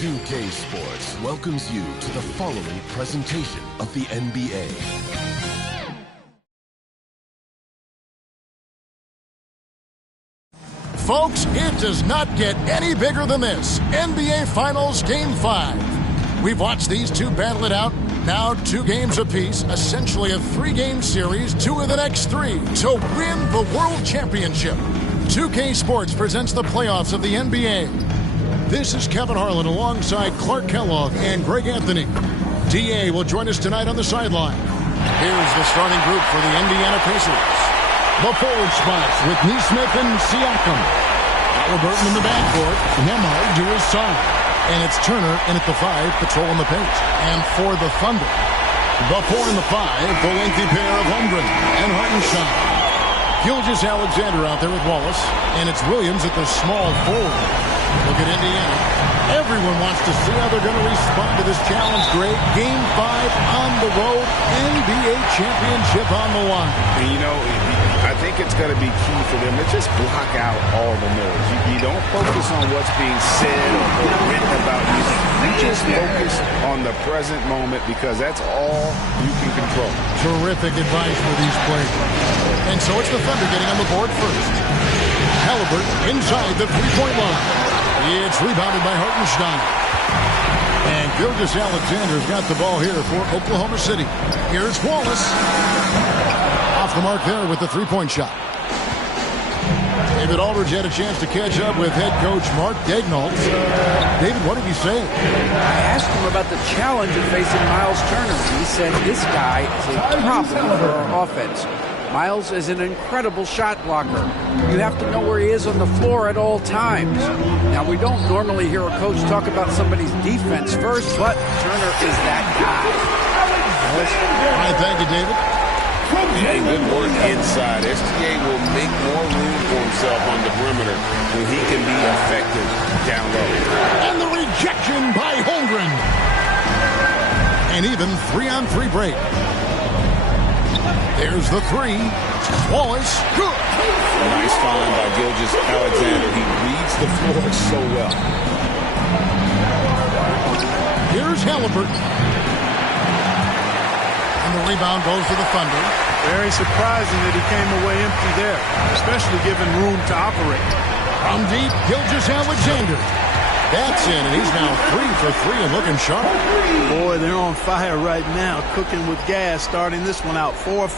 2K Sports welcomes you to the following presentation of the NBA. Folks, it does not get any bigger than this. NBA Finals Game 5. We've watched these two battle it out. Now 2 games apiece, essentially a 3-game series, 2 of the next 3 to win the World Championship. 2K Sports presents the playoffs of the NBA. This is Kevin Harlan alongside Clark Kellogg and Greg Anthony. DA will join us tonight on the sideline. Here's the starting group for the Indiana Pacers. The forward spots with Nesmith and Siakam. Halliburton in the backcourt, Nembhard to his side. And it's Turner in at the 5, patrolling the paint. And for the Thunder, the 4 and the 5, the lengthy pair of Holmgren and Hartenstein. Gilgeous-Alexander out there with Wallace. And it's Williams at the small forward. Look at Indiana. Everyone wants to see how they're going to respond to this challenge, Greg. Game 5 on the road, NBA championship on the line. And you know, I think it's going to be key for them to just block out all the noise. You don't focus on what's being said or written about you. You just focus on the present moment because that's all you can control. Terrific advice for these players. And so it's the Thunder getting on the board first. Halliburton inside the three-point line. It's rebounded by Hartenstein. And Gilgeous-Alexander's got the ball here for Oklahoma City. Here's Wallace. Off the mark there with the three-point shot. David Aldridge had a chance to catch up with head coach Mark Daigneault. David, what did he say? I asked him about the challenge of facing Miles Turner. He said this guy is a problem for our offense. Miles is an incredible shot blocker. You have to know where he is on the floor at all times. Now, we don't normally hear a coach talk about somebody's defense first, but Turner is that guy. All right, thank you, David. Yeah, good work inside. SGA will make more room for himself on the perimeter when he can be effective down low. And the rejection by Holmgren. An even 3-on-3 break. There's the 3. Wallace. Good. Nice find by Gilgeous-Alexander. He reads the floor so well. Here's Halliburton. And the rebound goes to the Thunder. Very surprising that he came away empty there, especially given room to operate. From deep, Gilgeous-Alexander. That's in, and he's now 3 for 3 and looking sharp. Boy, they're on fire right now, cooking with gas, starting this one out 4-5.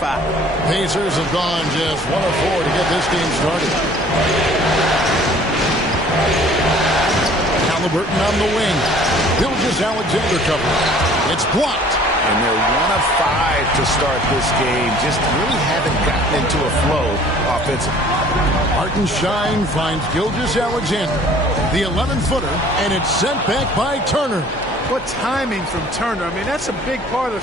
Pacers have gone just 1 of 4 to get this game started. Halliburton on the wing. Gilgeous-Alexander cover. It's blocked. And they're 1 of 5 to start this game. Just really haven't gotten into a flow offensively. Hartenstein finds Gilgeous-Alexander, the 11-footer, and it's sent back by Turner. What timing from Turner. I mean, that's a big part of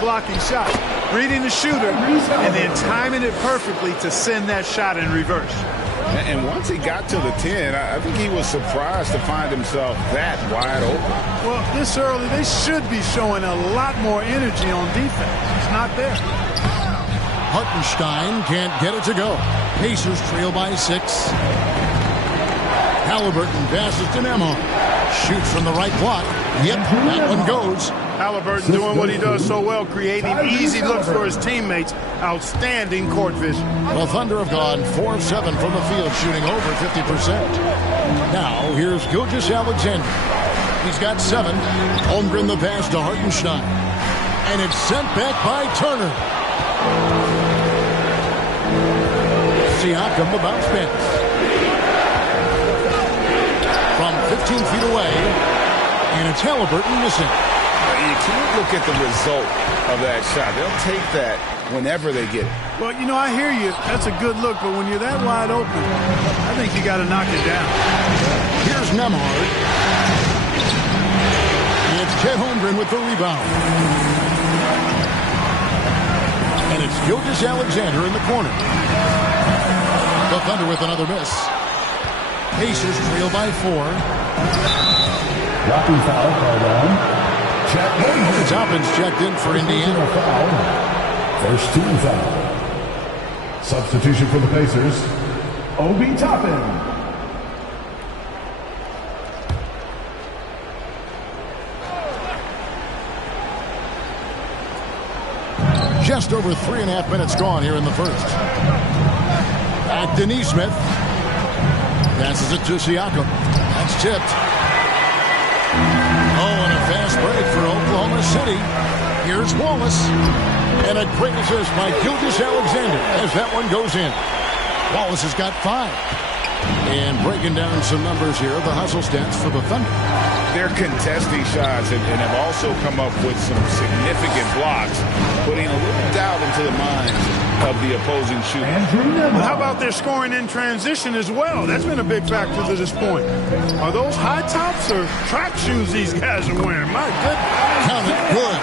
blocking shots. Reading the shooter and then timing it perfectly to send that shot in reverse. And once he got to the 10, I think he was surprised to find himself that wide open. Well, this early, they should be showing a lot more energy on defense. It's not there. Hartenstein can't get it to go. Pacers trail by 6. Halliburton passes to Nembhard. Shoots from the right block. Yep, that one goes. Halliburton doing what he does so well, creating easy looks for his teammates. Outstanding court vision. The Thunder have gone 4 of 7 from the field, shooting over 50%. Now, here's Gilgeous-Alexander. He's got 7. Holmgren the pass to Hartenstein. And it's sent back by Turner. Siakam the bounce pass. From 15 feet away. And it's Halliburton missing. You can't look at the result of that shot. They'll take that whenever they get it. Well, you know, I hear you. That's a good look, but when you're that wide open, I think you got to knock it down. Here's Nembhard. It's Chet Holmgren with the rebound. And it's Gilgeous-Alexander in the corner. The Thunder with another miss. Pacers trail by 4. Dropping foul called on. Toppin's checked in for Indiana. First team foul. Substitution for the Pacers, Obi Toppin. Just over 3.5 minutes gone here in the first. Back to Neesmith. Passes it to Siakam. That's tipped. Oh, and a fast break for Oklahoma City. Here's Wallace. And a great assist by Gilgeous-Alexander as that one goes in. Wallace has got 5. And breaking down some numbers here, the hustle stats for the Thunder. They're contesting shots and have also come up with some significant blocks, putting a little doubt into the minds of the opposing shooter. But how about their scoring in transition as well? That's been a big factor to this point. Are those high tops or track shoes these guys are wearing? My goodness. Count it. Good.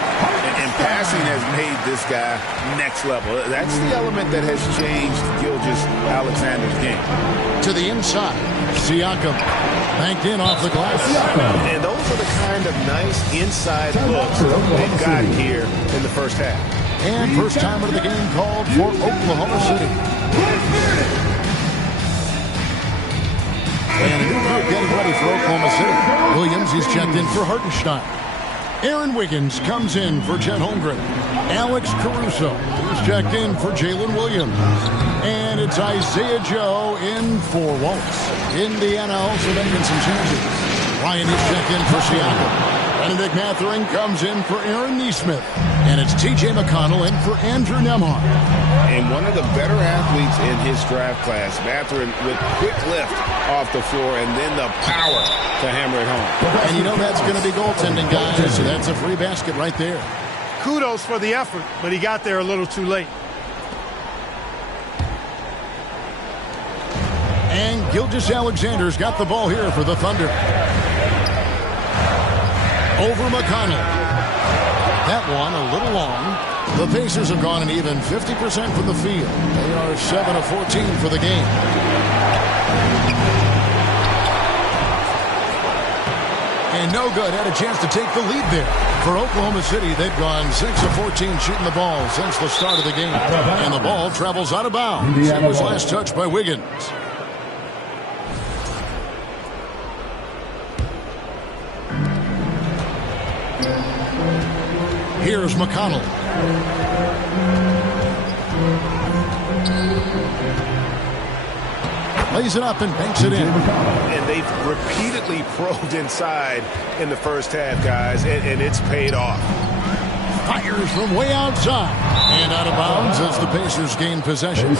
And passing has made this guy next level. That's the element that has changed Gilgeous-Alexander's game. To the inside. Siakam. Banked in off the glass. And those are the kind of nice inside looks they've got here in the first half. And first time of the game called for Oklahoma City. And a new group getting ready for Oklahoma City. Williams is checked in for Hartenstein. Aaron Wiggins comes in for Chet Holmgren. Alex Caruso is checked in for Jalen Williams. And it's Isaiah Joe in for Wallace. Indiana also making some changes. Ryan is checked in for Siakam. Benedict Mathurin comes in for Aaron Neesmith. And it's T.J. McConnell in for Andrew Nembhard. And one of the better athletes in his draft class, Mathurin, with quick lift off the floor and then the power to hammer it home. And you know that's going to be goaltending, guys. So that's a free basket right there. Kudos for the effort, but he got there a little too late. And Gilgeous-Alexander's got the ball here for the Thunder. Over McConnell. That one a little long. The Pacers have gone an even 50% from the field. They are 7 of 14 for the game. And no good. Had a chance to take the lead there. For Oklahoma City, they've gone 6 of 14 shooting the ball since the start of the game. And the ball travels out of bounds. It was last touched by Wiggins. Here's McConnell. Lays it up and banks it in. And they've repeatedly probed inside in the first half, guys, and it's paid off. Fires from way outside. And out of bounds as the Pacers gain possession.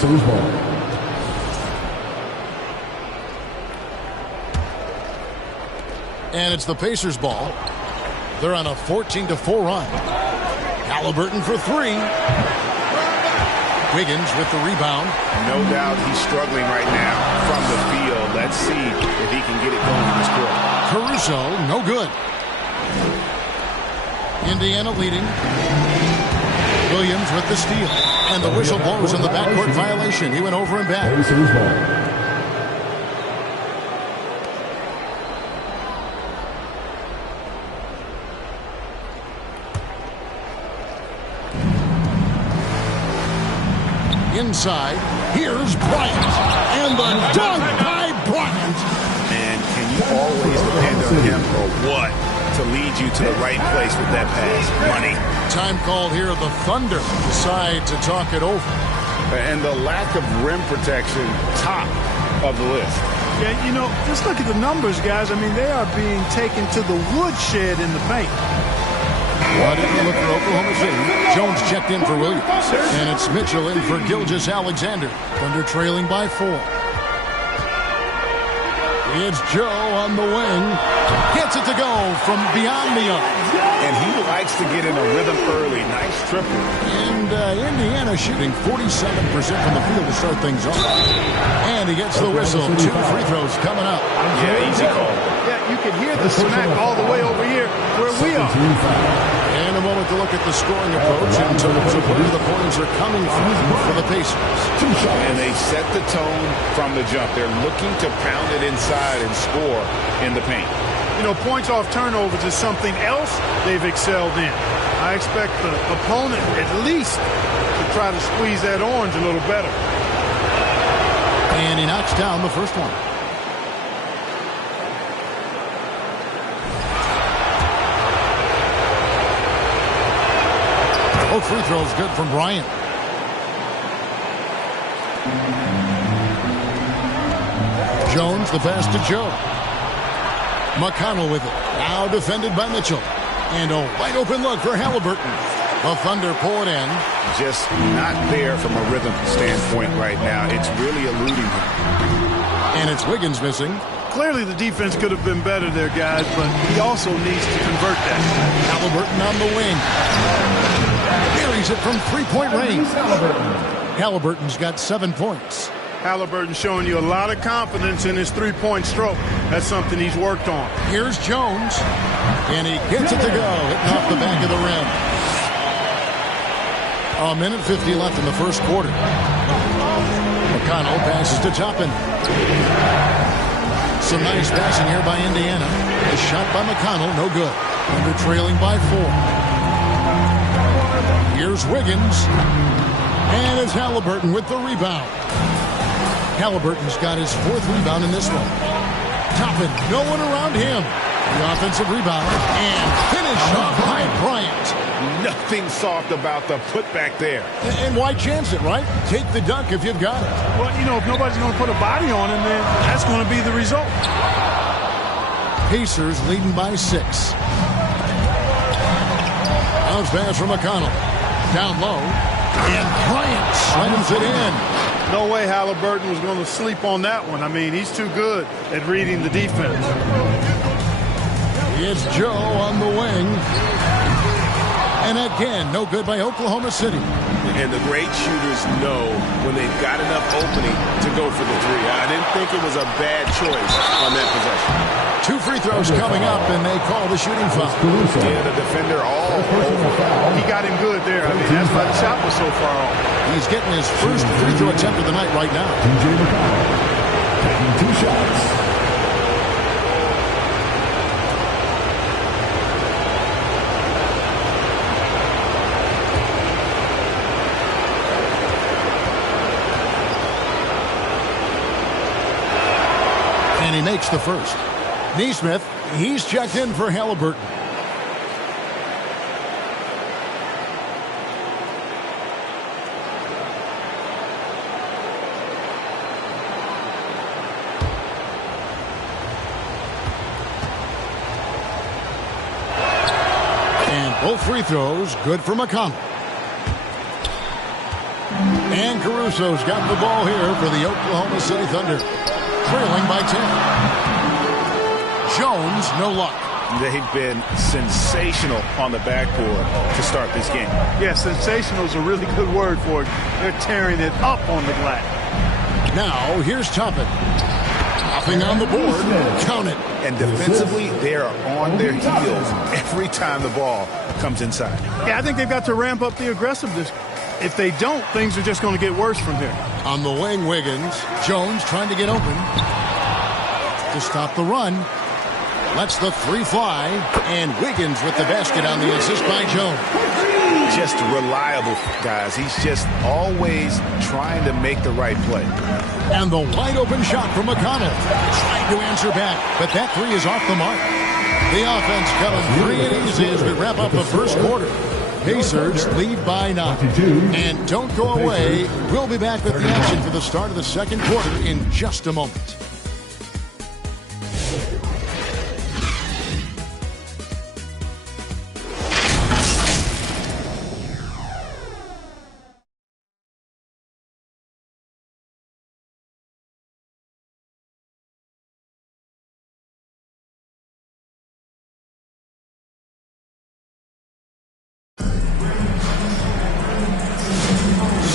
And it's the Pacers' ball. They're on a 14-4 run. Halliburton for 3. Wiggins with the rebound. No doubt he's struggling right now from the field. Let's see if he can get it going in this quarter. Caruso, no good. Indiana leading. Williams with the steal. And the whistle blows on the backcourt violation. He went over and back. Inside, here's Bryant, and the dunk by Bryant. And can you always depend on him or what to lead you to the right place with that pass? Money. Time called here. The Thunder decide to talk it over. And the lack of rim protection, top of the list. Yeah, you know, just look at the numbers, guys. I mean, they are being taken to the woodshed in the paint. One in the look for Oklahoma City. Jones checked in for Williams. And it's Mitchell in for Gilgeous-Alexander. Thunder trailing by 4. It's Joe on the wing. Gets it to go from beyond the arc. And he likes to get in a rhythm early. Nice triple. And Indiana shooting 47% from the field to start things off. And he gets the whistle. 2 free throws coming up. Yeah, easy call. Yeah, you can hear the smack all the way over here where we are. And a moment to look at the scoring approach in terms of where the points are coming from for the Pacers. And they set the tone from the jump. They're looking to pound it inside and score in the paint. You know, points off turnovers is something else they've excelled in. I expect the opponent at least to try to squeeze that orange a little better. And he knocks down the first one. Both free throws good from Bryant. Jones, the pass to Joe. McConnell with it. Now defended by Mitchell. And a wide open look for Halliburton. The Thunder pull it in. Just not there from a rhythm standpoint right now. It's really eluding him. And it's Wiggins missing. Clearly the defense could have been better there, guys, but he also needs to convert that. Halliburton on the wing. Buries it from three-point range. Halliburton's got 7 points. Halliburton showing you a lot of confidence in his three-point stroke. That's something he's worked on. Here's Jones. And he gets it to go. Hitting off the back of the rim. A minute 50 left in the first quarter. McConnell passes to Toppin. Some nice passing here by Indiana. A shot by McConnell, no good. Under trailing by 4. Here's Wiggins. And it's Halliburton with the rebound. Halliburton's got his 4th rebound in this one. Toppin, no one around him. The offensive rebound. And finished off by Bryant. Nothing soft about the putback there. And why chance it, right? Take the dunk if you've got it. Well, you know, if nobody's going to put a body on him, then that's going to be the result. Pacers leading by 6. Bounce pass from McConnell. Down low. And Bryant slams it in. No way Halliburton was going to sleep on that one. I mean, he's too good at reading the defense. It's Joe on the wing. And again, no good by Oklahoma City. And the great shooters know when they've got enough opening to go for the three. I didn't think it was a bad choice on that possession. 2 free throws coming up, and they call the shooting foul. Yeah, the defender all over. He got him good there. I mean, that's why the shot was so far off. He's getting his first free throw attempt of the night right now. TJ McConnell taking 2 shots. And he makes the first. Nesmith, he's checked in for Halliburton. And both free throws good for McConnell. And Caruso's got the ball here for the Oklahoma City Thunder. Trailing by 10. Jones, no luck. They've been sensational on the backboard to start this game. Yeah, sensational is a really good word for it. They're tearing it up on the glass. Now, here's Toppin. Hopping on the board. Count it. And defensively, they are on their heels every time the ball comes inside. Yeah, I think they've got to ramp up the aggressiveness. If they don't, things are just going to get worse from here. On the wing, Wiggins. Jones trying to get open. To stop the run. Lets the 3 fly. And Wiggins with the basket on the assist by Jones. Just reliable, guys. He's just always trying to make the right play. And the wide open shot from McConnell. Trying to answer back. But that 3 is off the mark. The offense coming free and easy as we wrap up the first quarter. Pacers lead by 9. And don't go away. We'll be back with the action for the start of the second quarter in just a moment.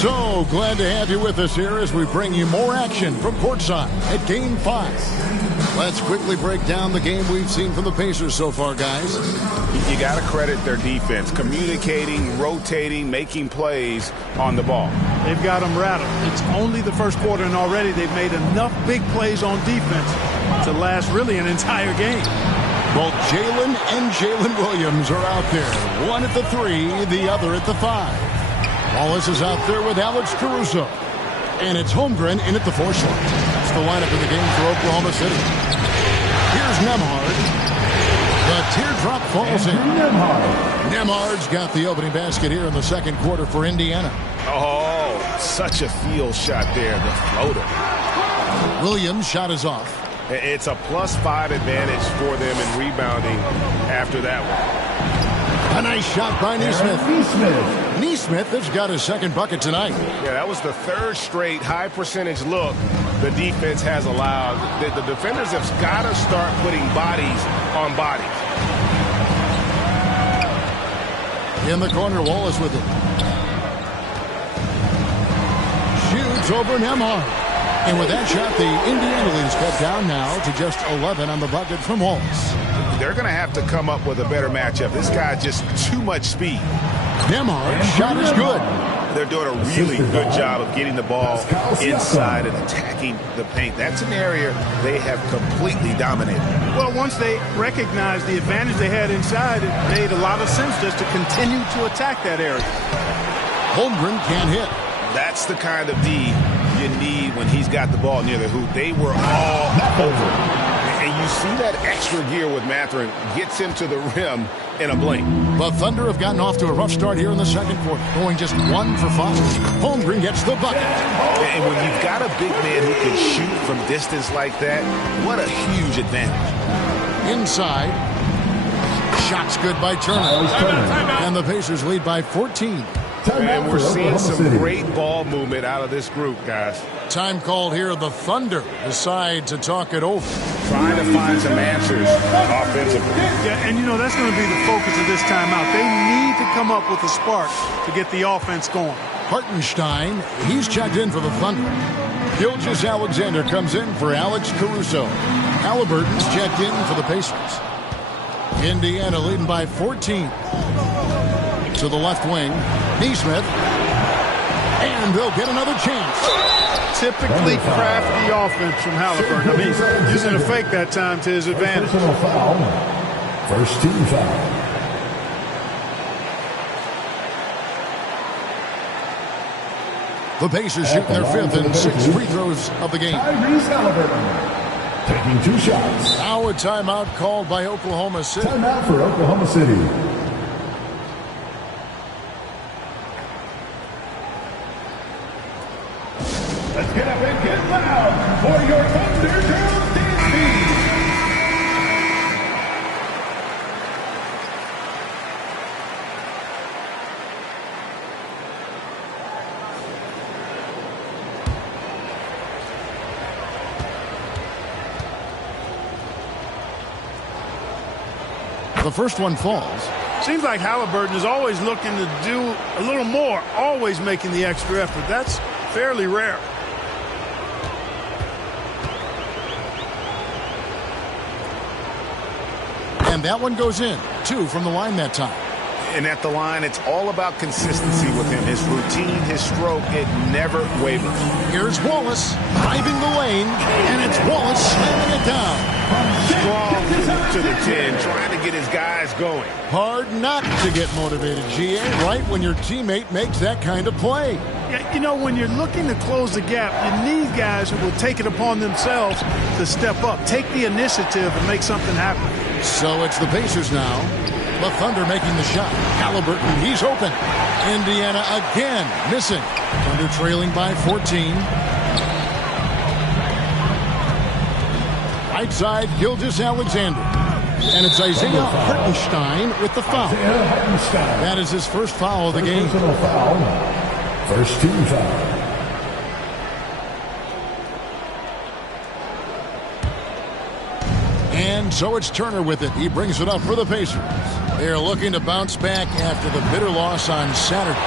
So glad to have you with us here as we bring you more action from courtside at Game 5. Let's quickly break down the game we've seen from the Pacers so far, guys. You got to credit their defense, communicating, rotating, making plays on the ball. They've got them rattled. It's only the first quarter, and already they've made enough big plays on defense to last really an entire game. Both Jalen and Jalen Williams are out there. One at the 3, the other at the 5. Wallace is out there with Alex Caruso. And it's Holmgren in at the 4 slot. That's the lineup in the game for Oklahoma City. Here's Nembhard. The Teardrop falls in. Nembhard. Nembhard's got the opening basket here in the second quarter for Indiana. Oh, such a field shot there, the floater. Williams' shot is off. It's a +5 advantage for them in rebounding after that one. A nice shot by Nesmith. Nesmith has got his second bucket tonight. Yeah, that was the third straight high percentage look the defense has allowed. The defenders have got to start putting bodies on bodies. In the corner, Wallace with it. Shoots over Nembhard. And with that shot, the Indiana lead is cut down now to just 11 on the bucket from Wallace. They're going to have to come up with a better matchup. This guy just too much speed. Nembhard's shot is good. They're doing a really good job of getting the ball inside and attacking the paint. That's an area they have completely dominated. Well, once they recognized the advantage they had inside, it made a lot of sense just to continue to attack that area. Holmgren can't hit. That's the kind of D you need when he's got the ball near the hoop. They were all over. And you see that extra gear with Mathurin gets him to the rim in a blink. The Thunder have gotten off to a rough start here in the second quarter, going just 1 for 5. Holmgren gets the bucket. And when you've got a big man who can shoot from distance like that, what a huge advantage. Inside. Shots good by Turner. And the Pacers lead by 14. And we're seeing some great ball movement out of this group, guys. Time called here. The Thunder decide to talk it over. Trying to find some answers offensively. Yeah, and you know, that's going to be the focus of this timeout. They need to come up with a spark to get the offense going. Hartenstein, he's checked in for the Thunder. Gilgeous-Alexander comes in for Alex Caruso. Halliburton's checked in for the Pacers. Indiana leading by 14. To the left wing, Nesmith. And they'll get another chance. Typically crafty offense from Halliburton. I mean, using a fake that time to his advantage. Foul. First team foul. The Pacers shooting their 5th and 6th free throws of the game. Tyrese Halliburton taking 2 shots. Now a timeout called by Oklahoma City. Timeout for Oklahoma City. Let's get up and get loud for your Thunder Girls dance team. The first one falls. Seems like Halliburton is always looking to do a little more, always making the extra effort. That's fairly rare. And that one goes in. 2 from the line that time. And at the line, it's all about consistency with him. His routine, his stroke, it never wavers. Here's Wallace driving the lane, and it's Wallace slamming it down. Strong to the 10, trying to get his guys going. Hard not to get motivated, GA, right when your teammate makes that kind of play. Yeah, you know, when you're looking to close the gap, you need guys who will take it upon themselves to step up, take the initiative, and make something happen. So it's the Pacers now. The Thunder making the shot. Halliburton, he's open. Indiana again missing. Thunder trailing by 14. Right side, Gilgeous-Alexander. And it's Isaiah Hartenstein with the foul. That is his first foul of the game. First team foul. And so it's Turner with it. He brings it up for the Pacers. They are looking to bounce back after the bitter loss on Saturday.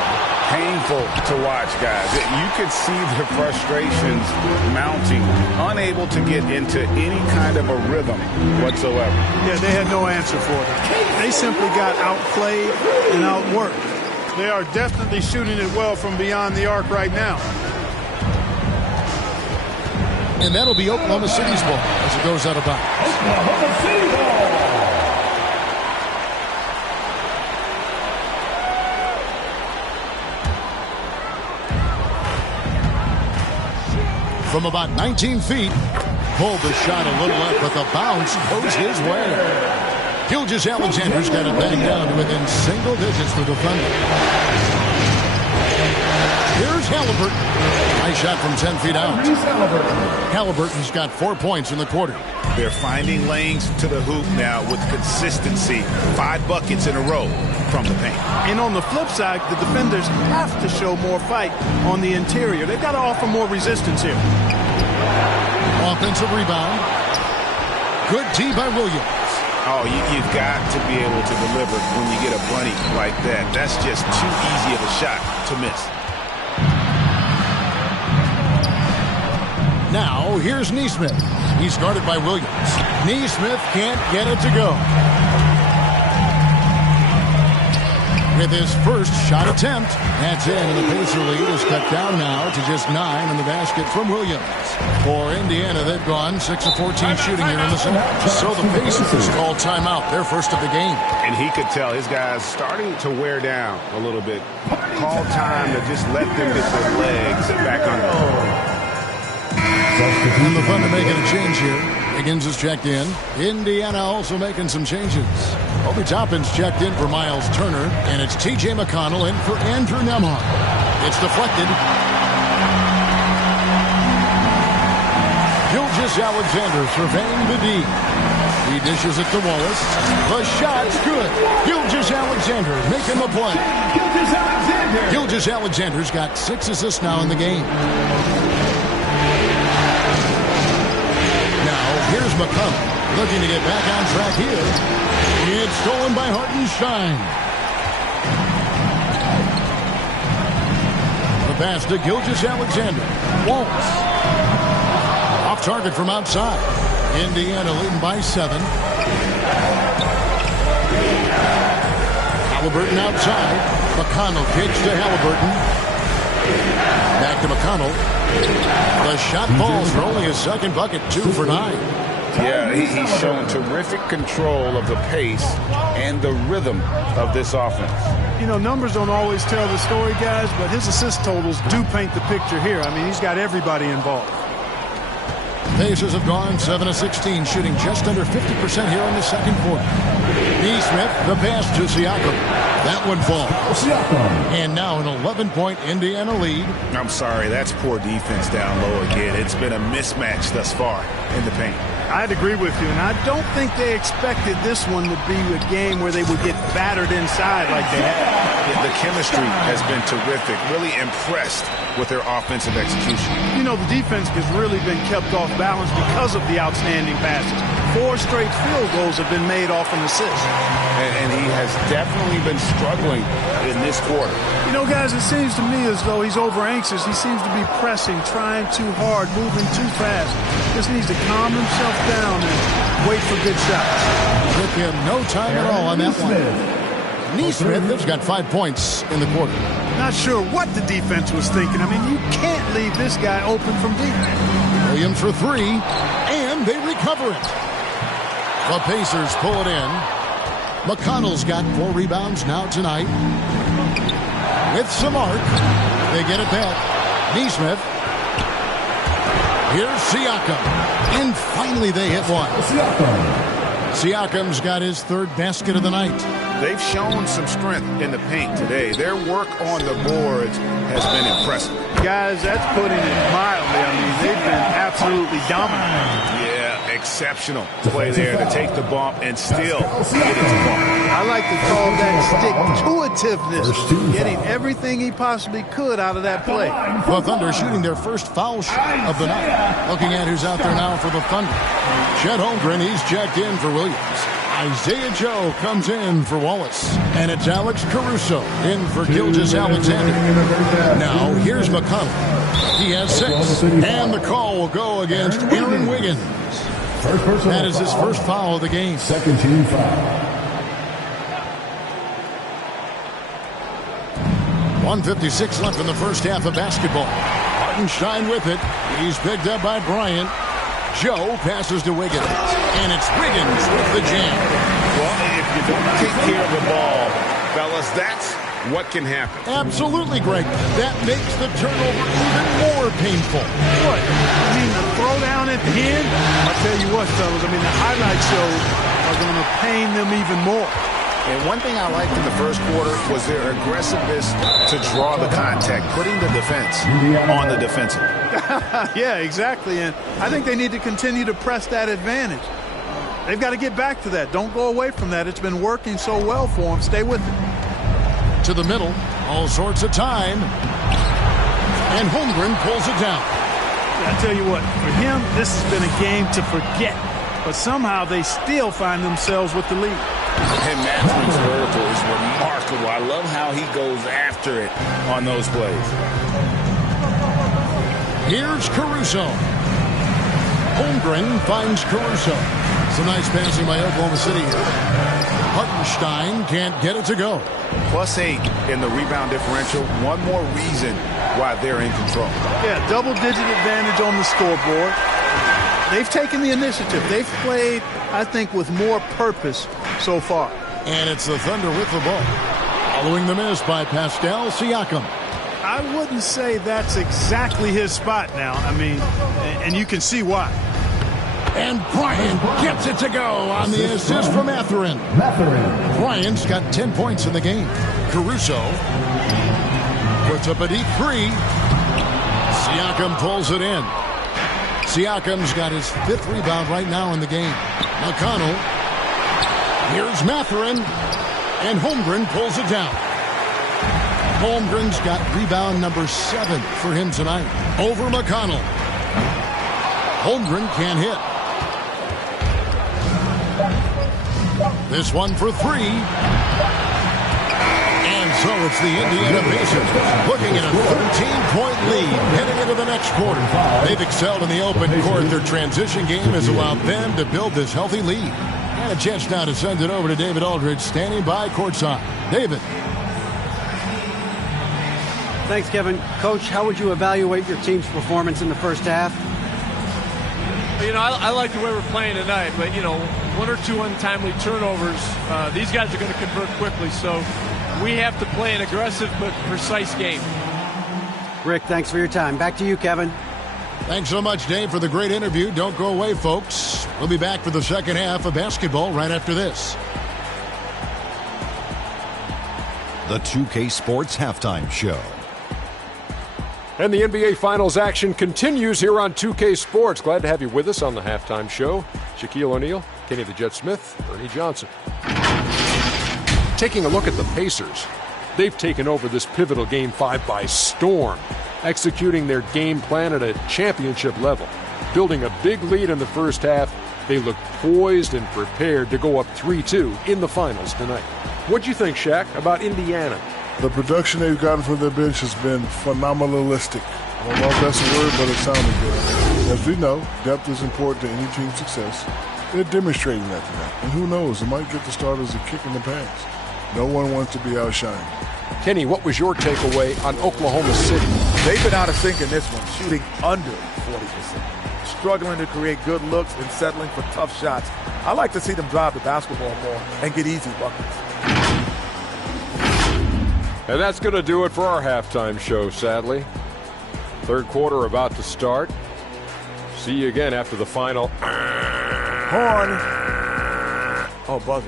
Painful to watch, guys. You could see the frustrations mounting, unable to get into any kind of a rhythm whatsoever. Yeah, they had no answer for them. They simply got outplayed and outworked. They are definitely shooting it well from beyond the arc right now. And that'll be Oklahoma City's ball as it goes out of bounds. Oklahoma City ball. From about 19 feet, pulled the shot a little up, but the bounce goes his way. Gilgeous-Alexander's got it back down to within single digits for the Thunder. Here's Halliburton. Nice shot from 10 feet out. Halliburton's got 4 points in the quarter. They're finding lanes to the hoop now with consistency. 5 buckets in a row from the paint. And on the flip side, the defenders have to show more fight on the interior. They've got to offer more resistance here. Offensive rebound. Good D by Williams. Oh, you've got to be able to deliver when you get a bunny like that. That's just too easy of a shot to miss. Now, here's Nesmith. He's guarded by Williams. Nesmith can't get it to go. With his first shot attempt, that's in, and the Pacer lead is cut down now to just 9 in the basket from Williams. For Indiana, they've gone 6 of 14 shooting here in the second. So the Pacers call timeout, their first of the game. And he could tell his guys starting to wear down a little bit. Call time to just let them get their legs back on the And the Thunder making a change here. Higgins is checked in. Indiana also making some changes. Obi Toppin's checked in for Miles Turner, and it's T.J. McConnell in for Andrew Nembhard. It's deflected. Gilgeous-Alexander surveying the D. He dishes it to Wallace. The shot's good. Gilgeous-Alexander making the play. Gilgeous-Alexander's got 6 assists now in the game. Here's McConnell looking to get back on track here. It's stolen by Hartenstein. The pass to Gilgeous-Alexander. Waltz. Off target from outside. Indiana leading by 7. Halliburton outside. McConnell kicks to Halliburton. Back to McConnell. The shot falls for only his second bucket, 2 for 9. Yeah, he's shown terrific control of the pace and the rhythm of this offense. You know, numbers don't always tell the story, guys, but his assist totals do paint the picture here. I mean, he's got everybody involved. Pacers have gone 7 of 16, shooting just under 50% here in the second quarter. Nesmith, the pass to Siakam. That one falls. And now an 11-point Indiana lead. I'm sorry, that's poor defense down low again. It's been a mismatch thus far in the paint. I'd agree with you, and I don't think they expected this one to be a game where they would get battered inside like they have. Yeah, the chemistry has been terrific. Really impressed with their offensive execution. You know, the defense has really been kept off balance because of the outstanding passes. 4 straight field goals have been made off an assist. And he has definitely been struggling in this quarter. You know, guys, it seems to me as though he's over anxious. He seems to be pressing, trying too hard, moving too fast. Just needs to calm himself down and wait for good shots. Took him no time at all on that one. Nesmith has got 5 points in the quarter. Not sure what the defense was thinking. I mean, you can't leave this guy open from deep. Williams for 3, and they recover it. The Pacers pull it in. McConnell's got 4 rebounds now tonight. With some arc, they get it back. Nesmith. Here's Siakam. And finally they hit one. Siakam's got his 3rd basket of the night. They've shown some strength in the paint today. Their work on the boards has been impressive. Guys, that's putting it mildly. I mean, they've been absolutely dominant. Yeah, exceptional play there to take the bump and still get it to bump. I like to call that stick-to-itiveness, getting everything he possibly could out of that play. The Thunder shooting their first foul shot of the night. Looking at who's out there now for the Thunder. Chet Holmgren, he's checked in for Williams. Isaiah Joe comes in for Wallace. And it's Alex Caruso in for Gilgeous-Alexander. Now, here's McConnell. He has 6. And the call will go against Aaron Wiggins. That is his first foul of the game. Second team foul. 1:56 left in the first half of basketball. Hartenstein with it. He's picked up by Bryant. Joe passes to Wiggins. And it's Wiggins with the jam. Well, if you don't take care of the ball, fellas, that's what can happen. Absolutely, Greg. That makes the turnover even more painful. What? I mean, the throwdown at the end? I'll tell you what, fellas. I mean, the highlights show a are going to pain them even more. And one thing I liked in the first quarter was their aggressiveness to draw the contact, putting the defense on the defensive. Yeah, exactly. And I think they need to continue to press that advantage. They've got to get back to that. Don't go away from that. It's been working so well for them. Stay with it. To the middle, all sorts of time. And Holmgren pulls it down. I tell you what, for him, this has been a game to forget. But somehow they still find themselves with the lead. And Matthew's vertical is remarkable. I love how he goes after it on those plays. Here's Caruso. Holmgren finds Caruso. Some nice passing by Oklahoma City here. Hartenstein can't get it to go. +8 in the rebound differential. One more reason why they're in control. Yeah, double-digit advantage on the scoreboard. They've taken the initiative. They've played, I think, with more purpose so far. And it's the Thunder with the ball. Following the miss by Pascal Siakam. I wouldn't say that's exactly his spot now. I mean, and you can see why. And Bryant gets it to go on the assist from Mathurin. Bryant's got 10 points in the game. Caruso puts up a deep three. Siakam pulls it in. Siakam's got his 5th rebound right now in the game. McConnell. Here's Mathurin. And Holmgren pulls it down. Holmgren's got rebound number 7 for him tonight. Over McConnell. Holmgren can't hit. This one for 3. And so it's the Indiana Pacers looking at a 13-point lead heading into the next quarter. They've excelled in the open court. Their transition game has allowed them to build this healthy lead. And a chance now to send it over to David Aldridge standing by courtside. David. Thanks, Kevin. Coach, how would you evaluate your team's performance in the first half? You know, I like the way we're playing tonight, but, you know, 1 or 2 untimely turnovers, these guys are going to convert quickly, so we have to play an aggressive but precise game. Rick, thanks for your time. Back to you, Kevin. Thanks so much, Dave, for the great interview. Don't go away, folks. We'll be back for the second half of basketball right after this. The 2K Sports Halftime Show. And the NBA Finals action continues here on 2K Sports. Glad to have you with us on the halftime show. Shaquille O'Neal, Kenny the Jet Smith, Ernie Johnson. Taking a look at the Pacers. They've taken over this pivotal Game 5 by storm, executing their game plan at a championship level. Building a big lead in the first half, they look poised and prepared to go up 3-2 in the finals tonight. What'd you think, Shaq, about Indiana? The production they've gotten from their bench has been phenomenalistic. I don't know if that's a word, but it sounded good. As we know, depth is important to any team's success. They're demonstrating that tonight. And who knows, it might get the starters a kick in the pants. No one wants to be outshined. Kenny, what was your takeaway on Oklahoma City? They've been out of sync in this one, shooting under 40%. Struggling to create good looks and settling for tough shots. I like to see them drive the basketball more and get easy buckets. And that's going to do it for our halftime show, sadly. Third quarter about to start. See you again after the final. Horn. Oh, buzzer.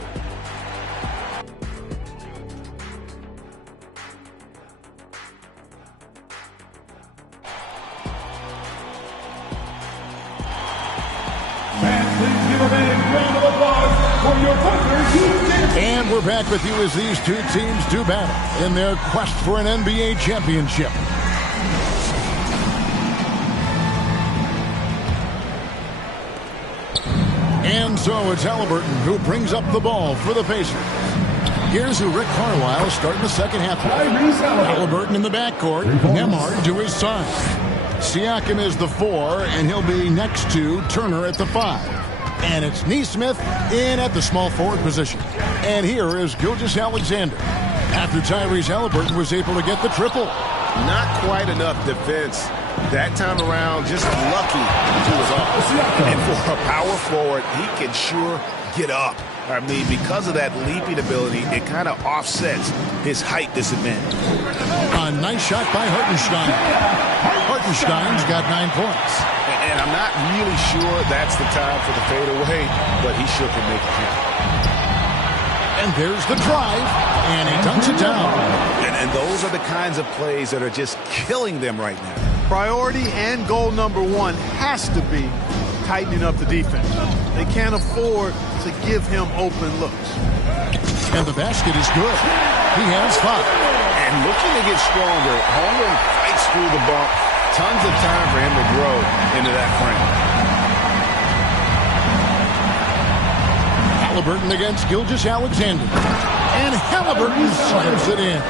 And we're back with you as these two teams do battle in their quest for an NBA championship. And so it's Halliburton who brings up the ball for the Pacers. Here's who Rick Carlisle starting the second half. Halliburton in the backcourt, Nembhard to his side. Siakam is the 4, and he'll be next to Turner at the 5. And it's Nesmith in at the small forward position. And here is Gilgeous-Alexander. After Tyrese Halliburton was able to get the triple. Not quite enough defense that time around, just lucky he was off. And for a power forward, he can sure get up. I mean, because of that leaping ability, it kind of offsets his height disadvantage. A nice shot by Hartenstein. Hartenstein's got 9 points. And I'm not really sure that's the time for the fadeaway, but he sure can make it count. And there's the drive, and he dunks it down. And those are the kinds of plays that are just killing them right now. Priority and goal number one has to be tightening up the defense. They can't afford to give him open looks. And the basket is good. He has 5. And looking to get stronger, Holmgren fights through the bump. Tons of time for him to grow into that frame. Halliburton against Gilgeous-Alexander. And Halliburton slams it in.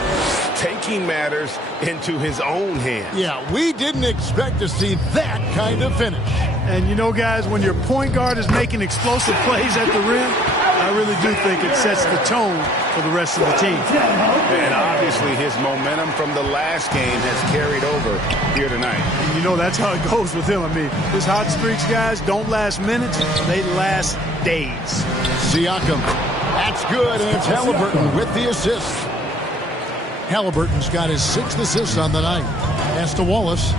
Taking matters into his own hands. Yeah, we didn't expect to see that kind of finish. And you know, guys, when your point guard is making explosive plays at the rim, I really do think it sets the tone for the rest of the team. And obviously his momentum from the last game has carried over here tonight. And you know, that's how it goes with him. I mean, his hot streaks, guys, don't last minutes. They last days. Siakam. That's good, and it's Halliburton with the assist. Halliburton's got his 6th assist on the night. Pass to Wallace.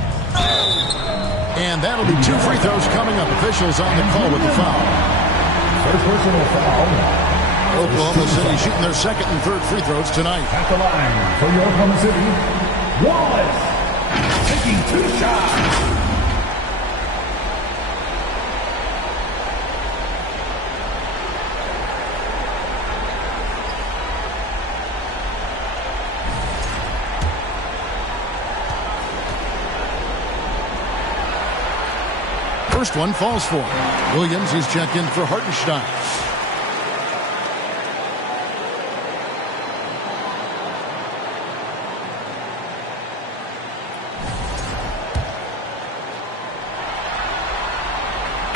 And that'll be 2 free throws coming up. Officials on the call with the foul. First personal foul. Oklahoma City shooting their 2nd and 3rd free throws tonight. At the line for your Oklahoma City, Wallace taking 2 shots. First one falls for him. Williams is checked in for Hartenstein.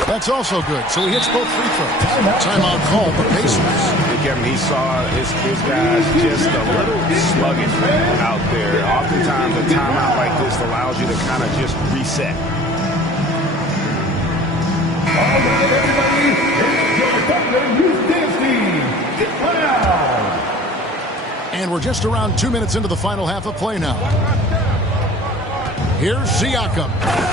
That's also good. So he hits both free throws. Timeout call for Pacers. Kevin, he saw his guys just a little sluggish out there. Oftentimes a timeout like this allows you to kind of just reset. All right, everybody, it's your Thunder Youth Dance Team. Get loud. And we're just around 2 minutes into the final half of play now. Here's Siakam.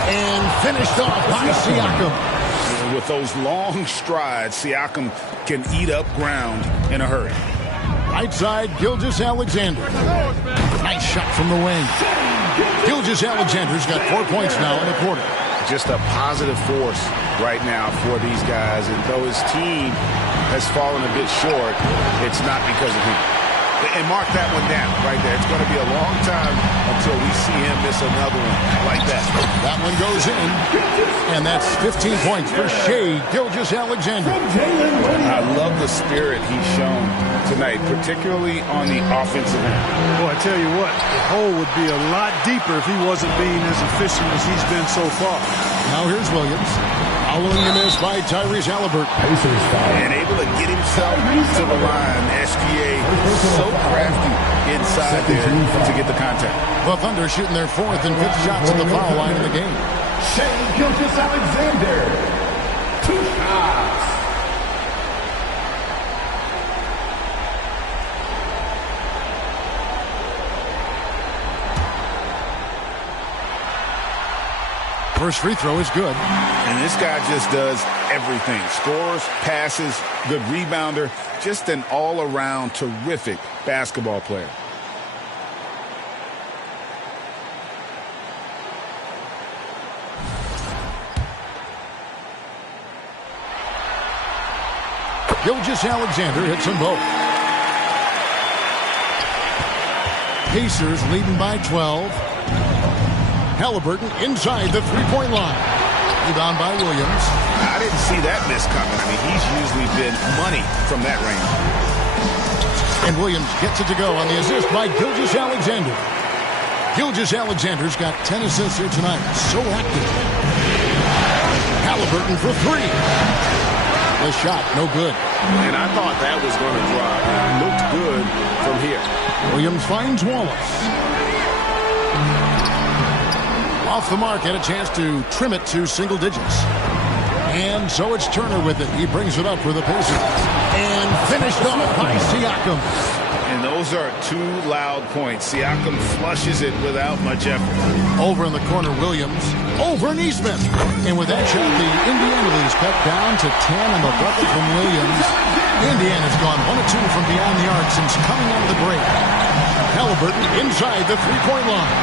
And finished off by Siakam. With those long strides, Siakam can eat up ground in a hurry. Right side, Gilgeous-Alexander. Nice shot from the wing. Gilgeous-Alexander's got 4 points now in the quarter. Just a positive force right now for these guys. And though his team has fallen a bit short, it's not because of him. And mark that one down right there. It's going to be a long time until we see him miss another one like that. That one goes in, and that's 15 points for Shai Gilgeous-Alexander. I love the spirit he's shown tonight, particularly on the offensive end. Boy, I tell you what, the hole would be a lot deeper if he wasn't being as efficient as he's been so far. Now here's Williams. Following the miss by Tyrese Halliburton. And able to get himself to the line. SGA so crafty inside there to get the contact. The Thunder shooting their 4th and 5th shots at the foul line in the game. Shai Gilgeous-Alexander, 2 shots. First free throw is good. And this guy just does everything. Scores, passes, good rebounder. Just an all-around terrific basketball player. Gilgeous-Alexander hits them both. Pacers leading by 12. Halliburton inside the three-point line. Rebound by Williams. I didn't see that miss coming. I mean, he's usually been money from that range. And Williams gets it to go on the assist by Gilgeous-Alexander. Gilgeous-Alexander's got 10 assists here tonight. So active. Halliburton for 3. The shot, no good. And I thought that was going to drop. It looked good from here. Williams finds Wallace. Off the mark, had a chance to trim it to single digits. And so it's Turner with it. He brings it up for the Pacers. And finished off by Siakam. And those are 2 loud points. Siakam flushes it without much effort. Over in the corner, Williams. Over Nesmith. And with that shot, the Indiana leads cut down to 10 on the bucket from Williams. Indiana's gone 1 of 2 from beyond the arc since coming out of the break. Halliburton inside the three-point line.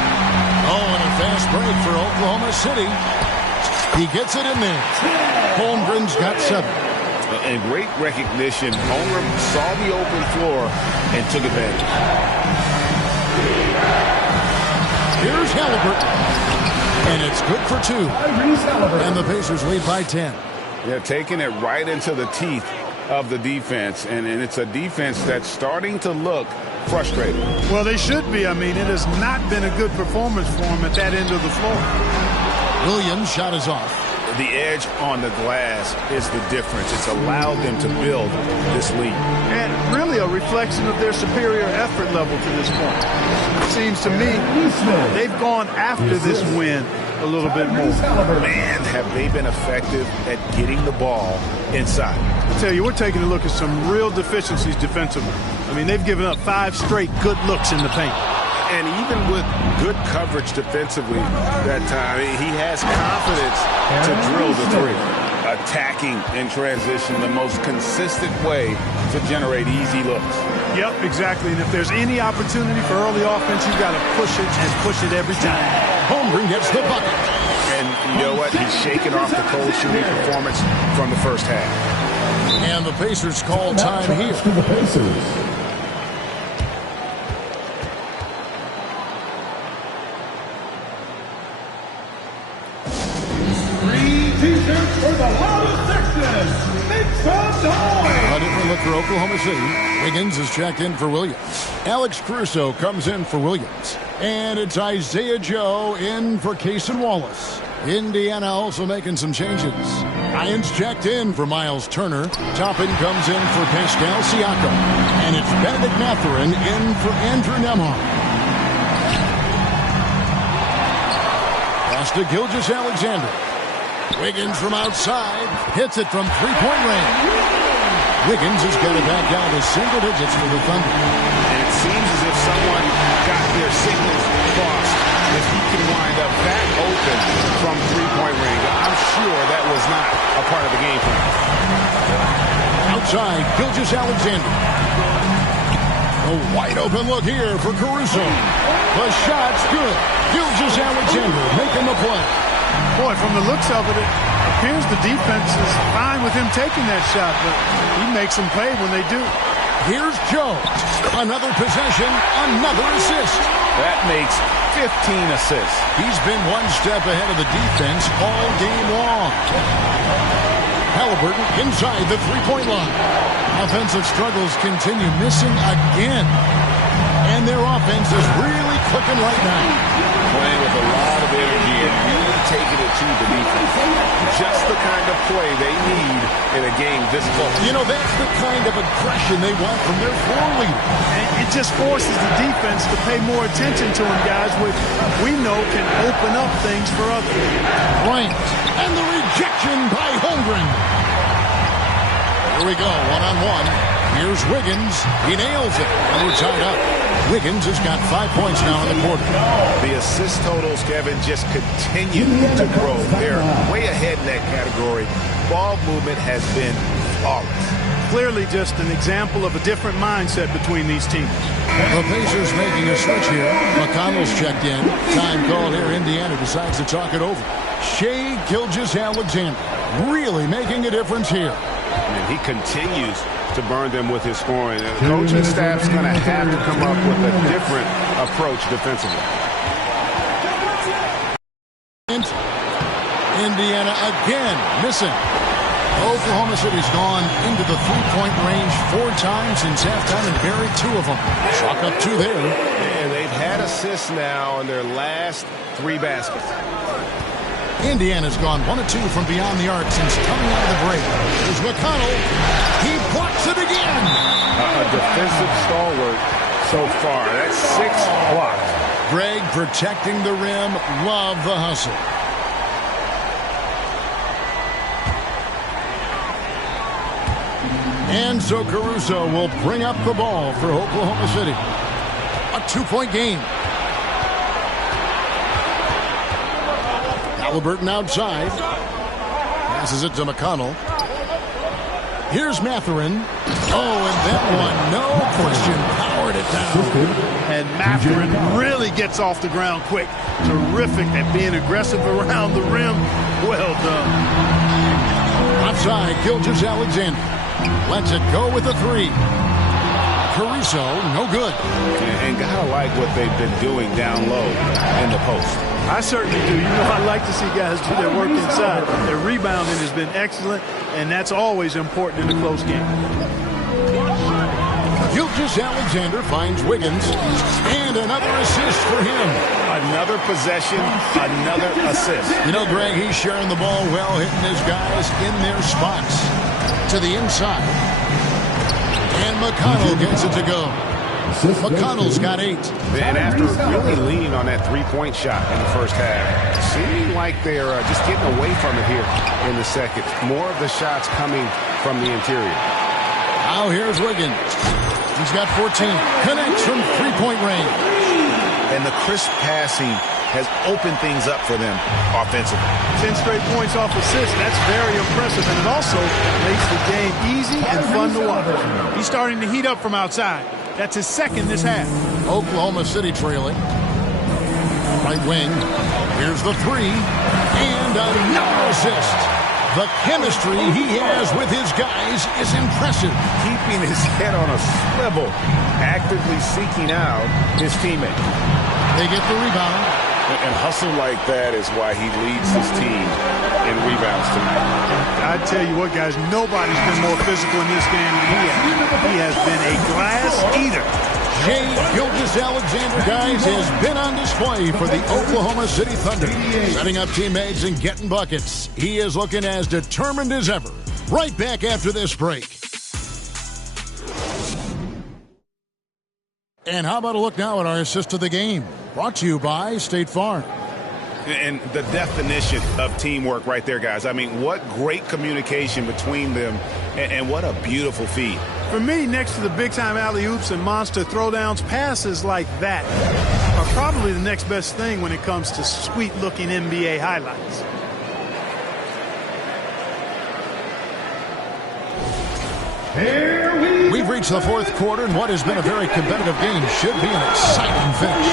Oh, and a fast break for Oklahoma City. He gets it in there. Holmgren's got 7. And great recognition. Holmgren saw the open floor and took advantage. Here's Halliburton. And it's good for 2. And the Pacers lead by 10. Yeah, taking it right into the teeth of the defense. And it's a defense that's starting to look frustrated. Well, they should be. I mean, it has not been a good performance for them at that end of the floor. Williams' shot is off. The edge on the glass is the difference. It's allowed them to build this lead. And really a reflection of their superior effort level to this point. It seems to me they've gone after this win a little bit more. Man, have they been effective at getting the ball inside. I tell you, we're taking a look at some real deficiencies defensively. I mean, they've given up 5 straight good looks in the paint. And even with good coverage defensively that time, he has confidence to drill the three. Attacking in transition, the most consistent way to generate easy looks. Yep, exactly. And if there's any opportunity for early offense, you've got to push it and push it every time. Holmgren gets the bucket. And you know what? He's shaking off the cold shooting performance from the first half. And the Pacers call time here. To the Pacers. T-shirts for the loudest Texas. Make some noise. A different look for Oklahoma City. Wiggins is checked in for Williams. Alex Caruso comes in for Williams. And it's Isaiah Joe in for Cason Wallace. Indiana also making some changes. Irons checked in for Miles Turner. Toppin comes in for Pascal Siakam. And it's Benedict Mathurin in for Andrew Nembhard. Pass to Gilgeous-Alexander. Wiggins from outside, hits it from three-point range. Wiggins has got it back down to single digits for the Thunder. And it seems as if someone got their signals crossed if he can wind up that open from three-point range. I'm sure that was not a part of the game plan. Outside, Gilgeous-Alexander. A wide open look here for Caruso. The shot's good. Gilgeous-Alexander making the play. Boy, from the looks of it, it appears the defense is fine with him taking that shot, but he makes them pay when they do. Here's Joe. Another possession, another assist. That makes 15 assists. He's been one step ahead of the defense all game long. Halliburton inside the three-point line. Offensive struggles continue, missing again. And their offense is really clicking right now. Playing with a lot of energy and really taking it to the defense. Just the kind of play they need in a game this close. You know, that's the kind of aggression they want from their floor leader. And it just forces the defense to pay more attention to him, guys, which we know can open up things for others. Bryant, and the rejection by Holmgren. Here we go, one-on-one. Here's Wiggins. He nails it. And we're tied up. Wiggins has got 5 points now in the quarter. The assist totals, Kevin, just continue to grow. They're way ahead in that category. Ball movement has been flawless. Clearly just an example of a different mindset between these teams. The Pacers making a switch here. McConnell's checked in. Time called here. Indiana decides to talk it over. Shai Gilgeous-Alexander really making a difference here. And he continues to burn them with his scoring. The coaching staff's going to have to come up with a different approach defensively. Indiana again missing. Oklahoma City's gone into the three-point range 4 times since halftime and buried 2 of them. Chalk up 2 there. And they've had assists now in their last 3 baskets. Indiana's gone 1 of 2 from beyond the arc since coming out of the break. Here's McConnell. He blocks it again. A defensive stalwart so far. That's 6 blocks. Greg protecting the rim. Love the hustle. And so Caruso will bring up the ball for Oklahoma City. A 2-point game. Halliburton outside. Passes it to McConnell. Here's Mathurin. Oh, and that one, no question, powered it down. And Mathurin really gets off the ground quick. Terrific at being aggressive around the rim. Well done. Outside, Gilgeous-Alexander lets it go with a three. Caruso, no good. And gotta like what they've been doing down low in the post. I certainly do. You know, I like to see guys do their work inside. Their rebounding has been excellent, and that's always important in a close game. Gilgeous-Alexander finds Wiggins, and another assist for him. Another possession, another assist. You know, Greg, he's sharing the ball well, hitting his guys in their spots. To the inside. And McConnell gets it to go. McConnell's got 8. And after really leaning on that three-point shot in the first half, seeming like they're just getting away from it here in the second. More of the shots coming from the interior. Now here's Wiggins. He's got 14. Connects from three-point range. And the crisp passing has opened things up for them offensively. 10 straight points off assists. That's very impressive. And it also makes the game easy and fun to watch. He's starting to heat up from outside. That's his second this half. Oklahoma City trailing. Right wing. Here's the three. And another assist. The chemistry he has with his guys is impressive. Keeping his head on a swivel. Actively seeking out his teammate. They get the rebound. And hustle like that is why he leads his team in rebounds tonight. I tell you what, guys, nobody's been more physical in this game than he has. He has been a glass eater. Shai Gilgeous-Alexander, guys, has been on display for the Oklahoma City Thunder. Setting up teammates and getting buckets. He is looking as determined as ever. Right back after this break. And how about a look now at our assist of the game? Brought to you by State Farm. And the definition of teamwork right there, guys. I mean, what great communication between them, and what a beautiful feed. For me, next to the big-time alley-oops and monster throwdowns, passes like that are probably the next best thing when it comes to sweet-looking NBA highlights. We've reached the fourth quarter, and what has been a very competitive game should be an exciting finish.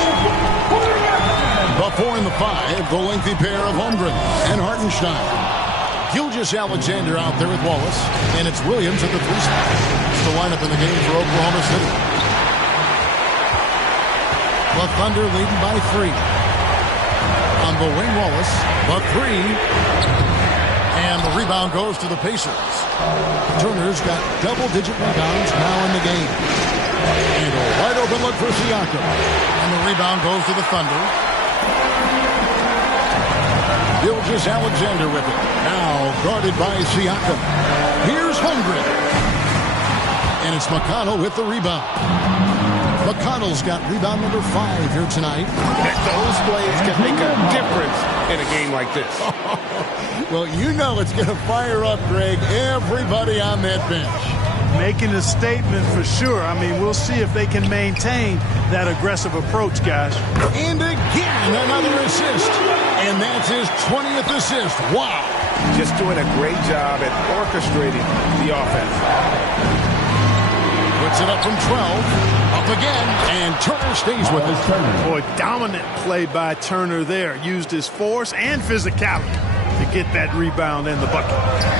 Before in the 5, the lengthy pair of Holmgren and Hartenstein. Gilgeous-Alexander out there with Wallace, and it's Williams at the 3 spot. It's the lineup in the game for Oklahoma City. The Thunder leading by 3. On the wing, Wallace, the 3. And the rebound goes to the Pacers. Turner's got double-digit rebounds now in the game. And a wide open look for Siakam. And the rebound goes to the Thunder. Gilgeous-Alexander with it. Now guarded by Siakam. Here's Holmgren. And it's McConnell with the rebound. McConnell's got rebound number 5 here tonight. Those plays can make a difference in a game like this. Well, you know it's going to fire up, Greg, everybody on that bench. Making a statement for sure. I mean, we'll see if they can maintain that aggressive approach, guys. And again, another assist. And that's his 20th assist. Wow. Just doing a great job at orchestrating the offense. Puts it up from 12. Up again, and Turner stays with it. Boy, dominant play by Turner there. Used his force and physicality to get that rebound in the bucket.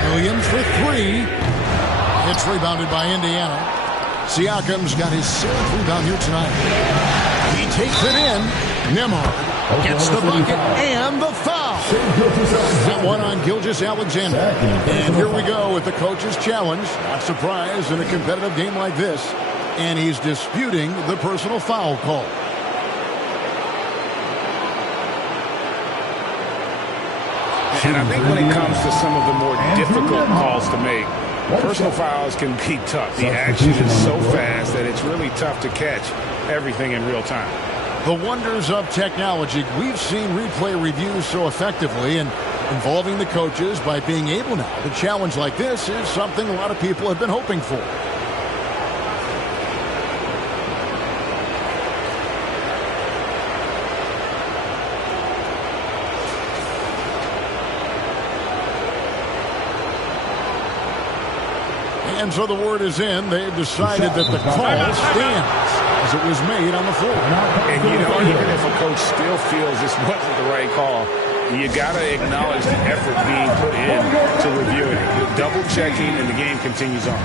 Williams for 3. It's rebounded by Indiana. Siakam's got his 7th rebound here tonight. He takes it in. Nembhard gets the bucket and the foul. That one on Gilgeous-Alexander. And here we go with the coach's challenge. Not surprised in a competitive game like this. And he's disputing the personal foul call. And I think when it comes to some of the more difficult calls to make, personal fouls can be tough. The action is so fast that it's really tough to catch everything in real time. The wonders of technology. We've seen replay reviews so effectively, and involving the coaches by being able now to challenge like this is something a lot of people have been hoping for. And so the word is in. They've decided that the call stands as it was made on the floor. And you know, even if a coach still feels this wasn't the right call, you got to acknowledge the effort being put in to reviewing it. Double checking, and the game continues on.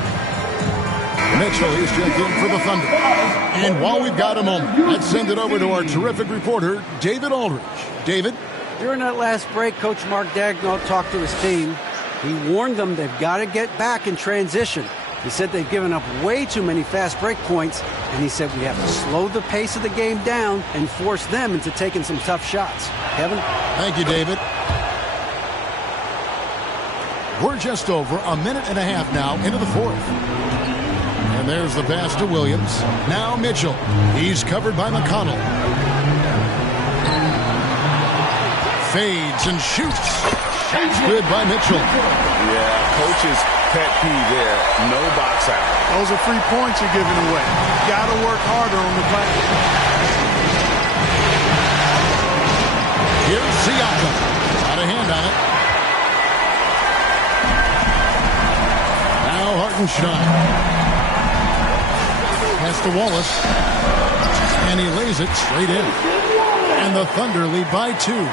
Mitchell is checked in for the Thunder. And while we've got a moment, let's send it over to our terrific reporter, David Aldridge. David? During that last break, Coach Mark Daigneault talked to his team. He warned them they've got to get back in transition. He said they've given up way too many fast break points, and he said we have to slow the pace of the game down and force them into taking some tough shots. Kevin? Thank you, David. We're just over a minute and a half now into the fourth. And there's the pass to Williams. Now Mitchell. He's covered by McConnell. Fades and shoots. Shoots good by Mitchell. Yeah, coach's pet peeve there. No box out. Those are 3 points you're giving away. Got to work harder on the glass. Here's Siakam. Got a hand on it. Now Hartenstein. Pass to Wallace. And he lays it straight in. And the Thunder lead by 2.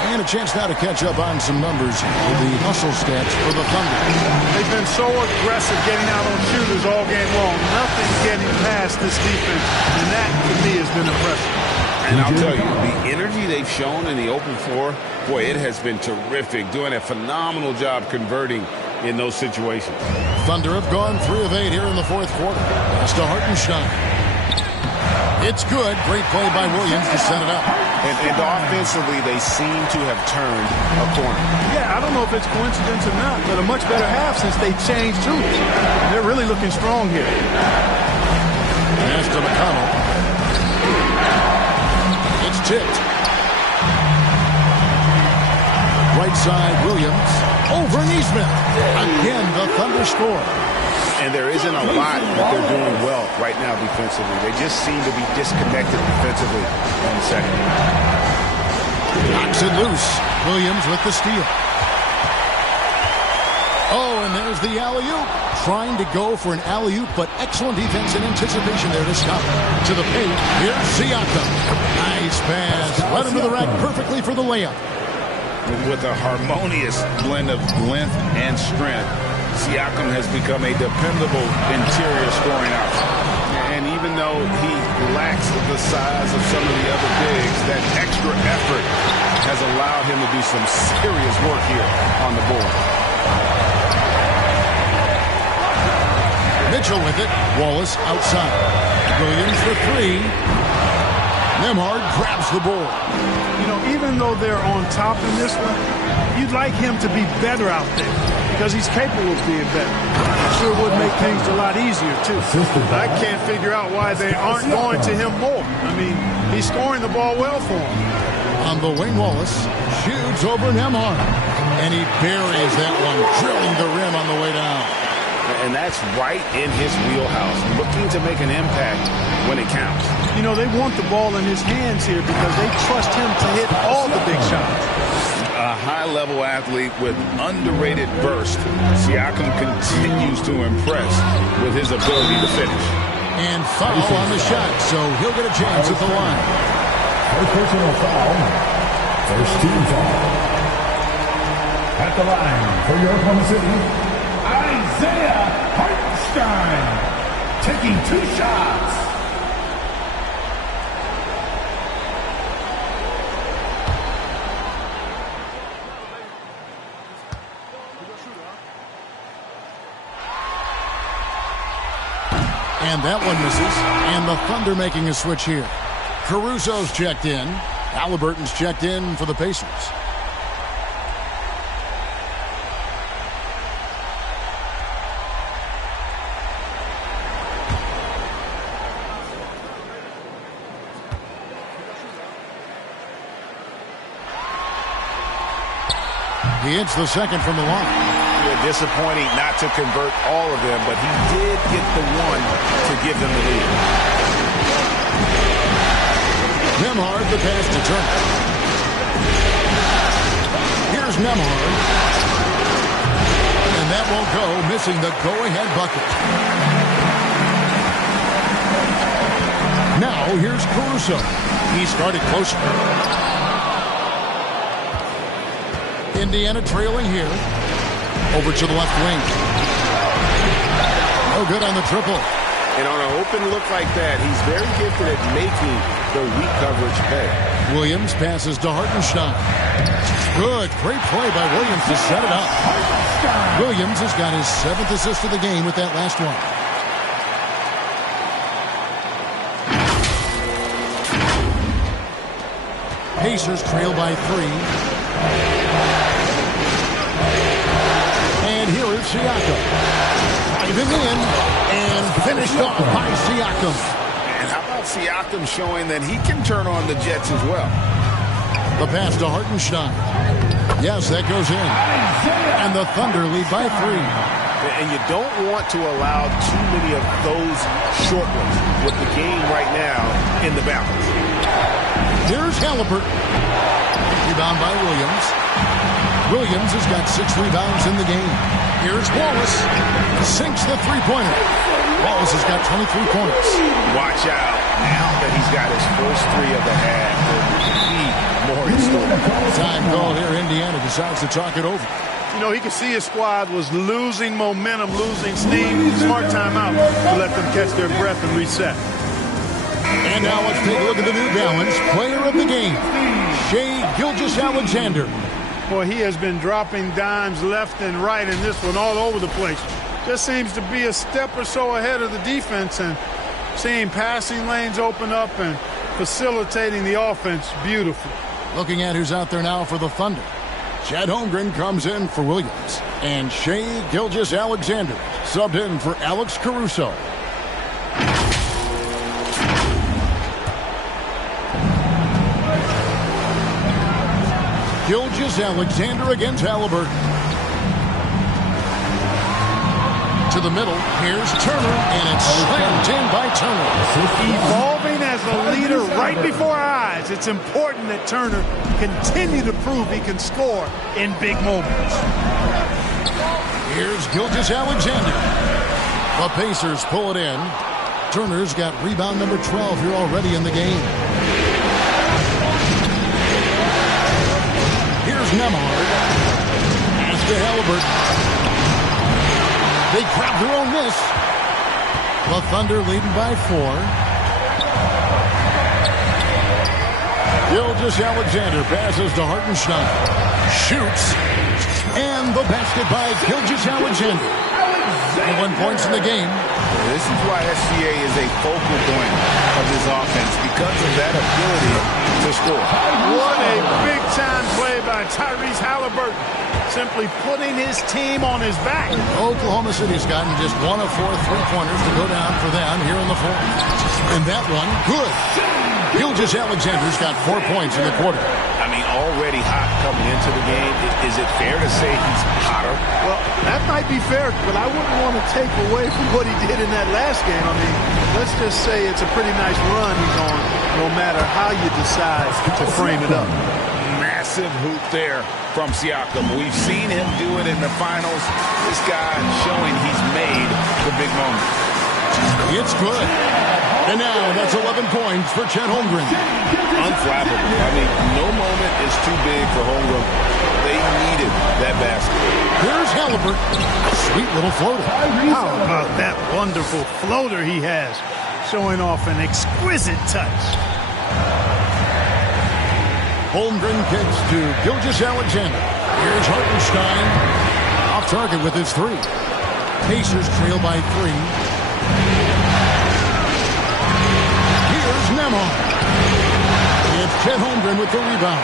And a chance now to catch up on some numbers with the hustle stats for the Thunder. They've been so aggressive getting out on shooters all game long. Nothing getting past this defense. And that, to me, has been impressive. And I'll tell you, the energy they've shown in the open floor, boy, it has been terrific. Doing a phenomenal job converting in those situations. Thunder have gone 3 of 8 here in the fourth quarter. Pass to Hartenstein. It's good. Great play by Williams to set it up. And offensively, they seem to have turned a corner. Yeah, I don't know if it's coincidence or not, but a much better half since they changed tools. They're really looking strong here. Pass to McConnell. It's tipped. Right side, Williams. Over Neesmith. Again, the Thunder score. And there isn't a lot that they're doing well right now defensively. They just seem to be disconnected defensively in the second. Knocks it loose. Williams with the steal. Oh, and there's the alley-oop. Trying to go for an alley-oop, but excellent defense and anticipation there to stop it. To the paint. Here's Siakam. Nice pass. Led him to the rack perfectly for the layup. With a harmonious blend of length and strength, Siakam has become a dependable interior scoring option. And even though he lacks the size of some of the other bigs, that extra effort has allowed him to do some serious work here on the board. Mitchell with it. Wallace outside. Williams for 3. Nembhard grabs the ball. You know, even though they're on top in this one, you'd like him to be better out there because he's capable of being better. Sure would make things a lot easier, too. I can't figure out why they aren't going to him more. I mean, he's scoring the ball well for him. On the wing, Wallace shoots over Nembhard. And he buries that one, drilling the rim on the way down. And that's right in his wheelhouse, looking to make an impact when it counts. You know, they want the ball in his hands here because they trust him to hit all the big shots. A high-level athlete with underrated burst, Siakam continues to impress with his ability to finish. And foul on the shot, so he'll get a chance at the line. First personal foul. First team foul. At the line for your Oklahoma City, Isaiah Hartenstein, taking 2 shots. And that one misses. And the Thunder making a switch here. Caruso's checked in. Halliburton's checked in for the Pacers. He hits the second from the line. Yeah, disappointing not to convert all of them, but he did get the one to give them the lead. Nembhard, the pass to Turner. Here's Nembhard. And that won't go, missing the go-ahead bucket. Now here's Caruso. He started closer. Indiana trailing here. Over to the left wing. No good on the triple. And on an open look like that, he's very gifted at making the weak coverage pay. Williams passes to Hartenstein. Good. Great play by Williams to set it up. Williams has got his 7th assist of the game with that last one. Pacers trail by 3. And here is Siakam. Driving in and finished off by Siakam. And how about Siakam showing that he can turn on the Jets as well? The pass to Hartenstein. Yes, that goes in. And the Thunder lead by 3. And you don't want to allow too many of those short ones with the game right now in the balance. Here's Halliburton. Rebound by Williams. Williams has got 6 rebounds in the game. Here's Wallace. Sinks the three-pointer. Wallace has got 23 points. Watch out. Now that he's got his first 3 of the half, more in store. Time call here. Indiana decides to talk it over. You know, he could see his squad was losing momentum, losing steam. Smart timeout to let them catch their breath and reset. And now let's take a look at the New Balance player of the game, Shai Gilgeous-Alexander. Boy, he has been dropping dimes left and right in this one all over the place. Just seems to be a step or so ahead of the defense and seeing passing lanes open up and facilitating the offense beautifully. Looking at who's out there now for the Thunder. Chet Holmgren comes in for Williams. And Shai Gilgeous-Alexander subbed in for Alex Caruso. Gilgeous-Alexander against Halliburton. To the middle, here's Turner, and it's slammed in by Turner. Evolving as a leader right before our eyes. It's important that Turner continue to prove he can score in big moments. Here's Gilgeous-Alexander. The Pacers pull it in. Turner's got rebound number 12 here already in the game. Here's Nembhard. Pass to Halliburton. They grab their own miss. The Thunder leading by 4. Gilgeous-Alexander passes to Hartenstein. Shoots. And the basket by Gilgeous-Alexander. 21 points in the game. This is why SGA is a focal point of this offense, because of that ability to score. What a big-time play by Tyrese Halliburton. Simply putting his team on his back. Oklahoma City's gotten just 1 of 4 three-pointers to go down for them here in the fourth. And that one, good. Gilgeous-Alexander's got 4 points in the quarter. I mean, already hot coming into the game. Is it fair to say he's hotter? Well, that might be fair, but I wouldn't want to take away from what he did in that last game. I mean, let's just say it's a pretty nice run he's on, no matter how you decide to frame it up. Massive hoop there from Siakam. We've seen him do it in the finals. This guy showing he's made the big moment. It's good. And now that's 11 points for Chet Holmgren. Unflappable. I mean, no moment is too big for Holmgren. They needed that basket. Here's Halliburton. Sweet little floater. How about that wonderful floater he has, showing off an exquisite touch. Holmgren kicks to Gilgeous-Alexander. Here's Hartenstein. Off target with his 3. Pacers trail by 3. Here's Nembhard. It's Chet Holmgren with the rebound.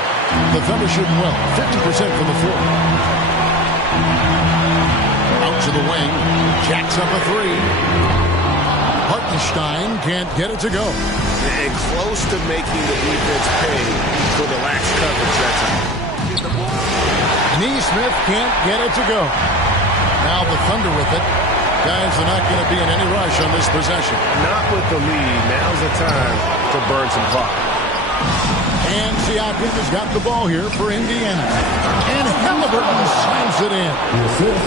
The Thunder shooting well, 50% from the floor. Out to the wing. Jacks up a 3. Hartenstein can't get it to go. And close to making the defense pay for the lax coverage that time. Neesmith can't get it to go. Now the Thunder with it. Guys are not going to be in any rush on this possession. Not with the lead. Now's the time to burn some clock. And Siakam has got the ball here for Indiana. And Halliburton slams it in.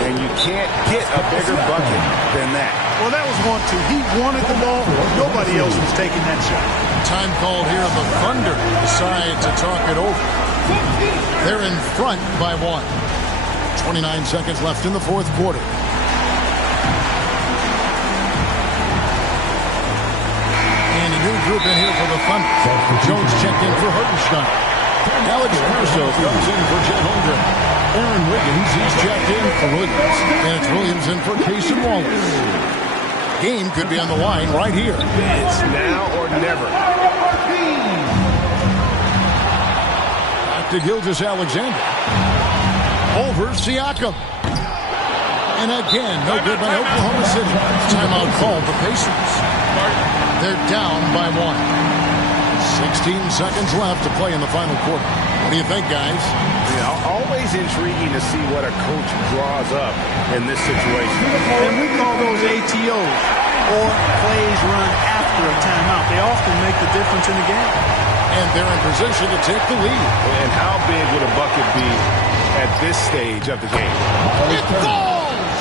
And you can't get a bigger bucket than that. Well, that was 1-2. He wanted the ball. Nobody else was taking that shot. Time called here. The Thunder decide to talk it over. They're in front by 1. 29 seconds left in the fourth quarter. And a new group in here for the Thunder. Jones checked in for Hartenstein. Alex Caruso comes in for Chet Holmgren. Aaron Wiggins, he's checked in for Williams. And it's Williams in for Cason Wallace. Game could be on the line right here. It's now or never. Back to Gilgeous-Alexander. Over Siakam. And again, no good by Oklahoma City. Timeout called the Pacers. They're down by 1. 16 seconds left to play in the final quarter. What do you think, guys? Always intriguing to see what a coach draws up in this situation. And we call those ATOs, or plays run after a timeout. They often make the difference in the game. And they're in position to take the lead. And how big would a bucket be at this stage of the game? It falls!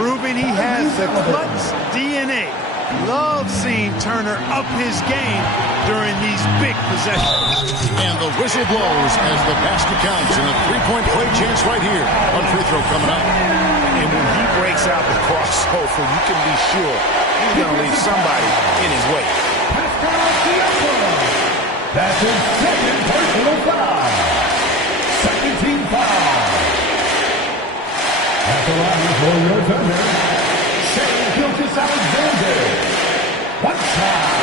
Proving he has the clutch DNA. Love seeing Turner up his game during these big possessions. And the whistle blows as the basket counts and a three-point play chance right here. One free throw coming up. And when he breaks out the crossover, you can be sure he's going to leave somebody in his way. That's his second personal foul. Second team foul. At the line for your Thunder, Shai Gilgeous-Alexander. One time.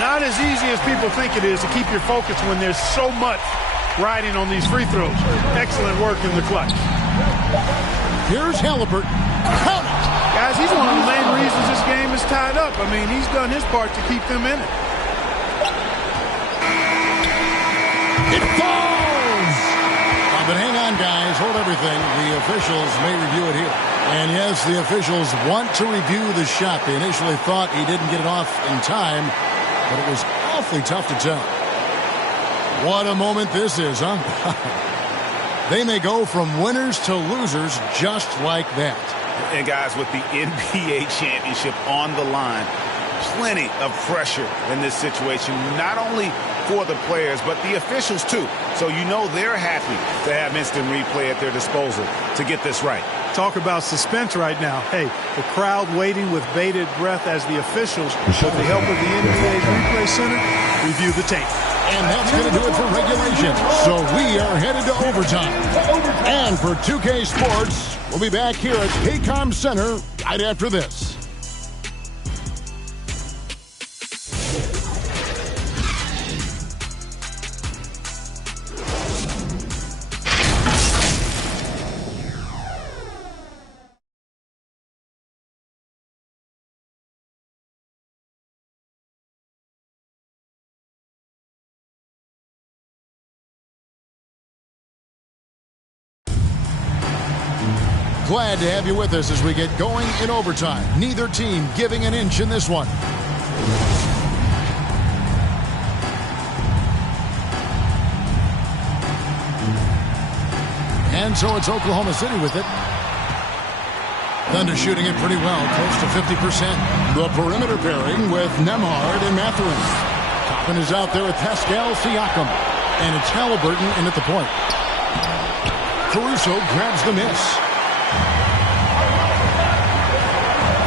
Not as easy as people think it is to keep your focus when there's so much riding on these free throws. Excellent work in the clutch. Here's Halliburton. Count it. Guys, he's one of the main reasons this game is tied up. I mean, he's done his part to keep them in it. It falls! But hang on, guys. Hold everything. The officials may review it here. And yes, the officials want to review the shot. They initially thought he didn't get it off in time, but it was awfully tough to tell. What a moment this is, huh? They may go from winners to losers just like that. And guys, with the NBA championship on the line, plenty of pressure in this situation, not only for the players, but the officials too. So you know they're happy to have instant replay at their disposal to get this right. Talk about suspense right now. Hey, the crowd waiting with bated breath as the officials, with the help of the NBA's Replay Center, review the tape. And that's going to do it for regulation. So we are headed to overtime. And for 2K Sports, we'll be back here at Paycom Center right after this. Glad to have you with us as we get going in overtime. Neither team giving an inch in this one. And so it's Oklahoma City with it. Thunder shooting it pretty well, close to 50%. The perimeter pairing with Nembhard and Mathurin. Toppin is out there with Pascal Siakam. And it's Halliburton in at the point. Caruso grabs the miss.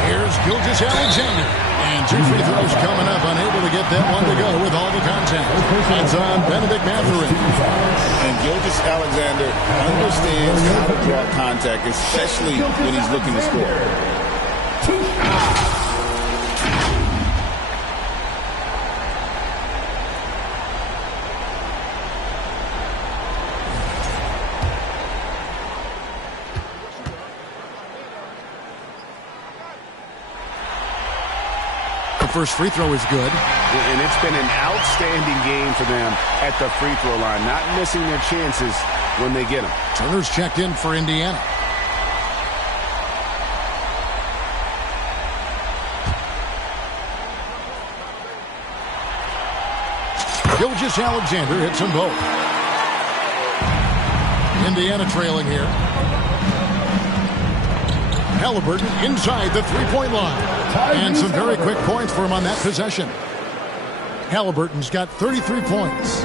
Here's Gilgeous-Alexander. And two free throws coming up. Unable to get that one to go with all the contact. That's on Benedict Mathurin. And Gilgeous-Alexander understands how to draw contact, especially when he's looking to score. First free throw is good. And it's been an outstanding game for them at the free throw line, not missing their chances when they get them. Turner's checked in for Indiana. Gilgeous Alexander hits them both. Indiana trailing here. Halliburton inside the three-point line. And some very quick points for him on that possession. Halliburton's got 33 points.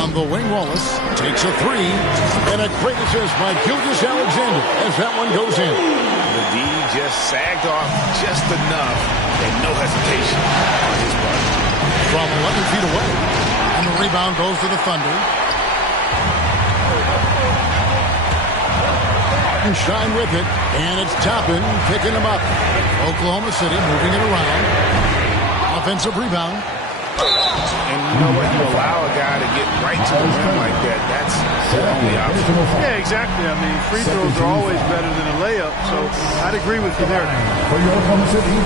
On the wing, Wallace takes a three. And a great assist by Gilgeous Alexander as that one goes in. The D just sagged off just enough and no hesitation on his part. From 11 feet away. And the rebound goes to the Thunder. Hartenstein with it. And it's Toppin picking him up. Oklahoma City moving it around. Offensive rebound. And you know what? You allow a guy to get right to the rim like that. That's the only option. Yeah, exactly. I mean, free throws are always better than a layup, so I'd agree with you there. For your Oklahoma City,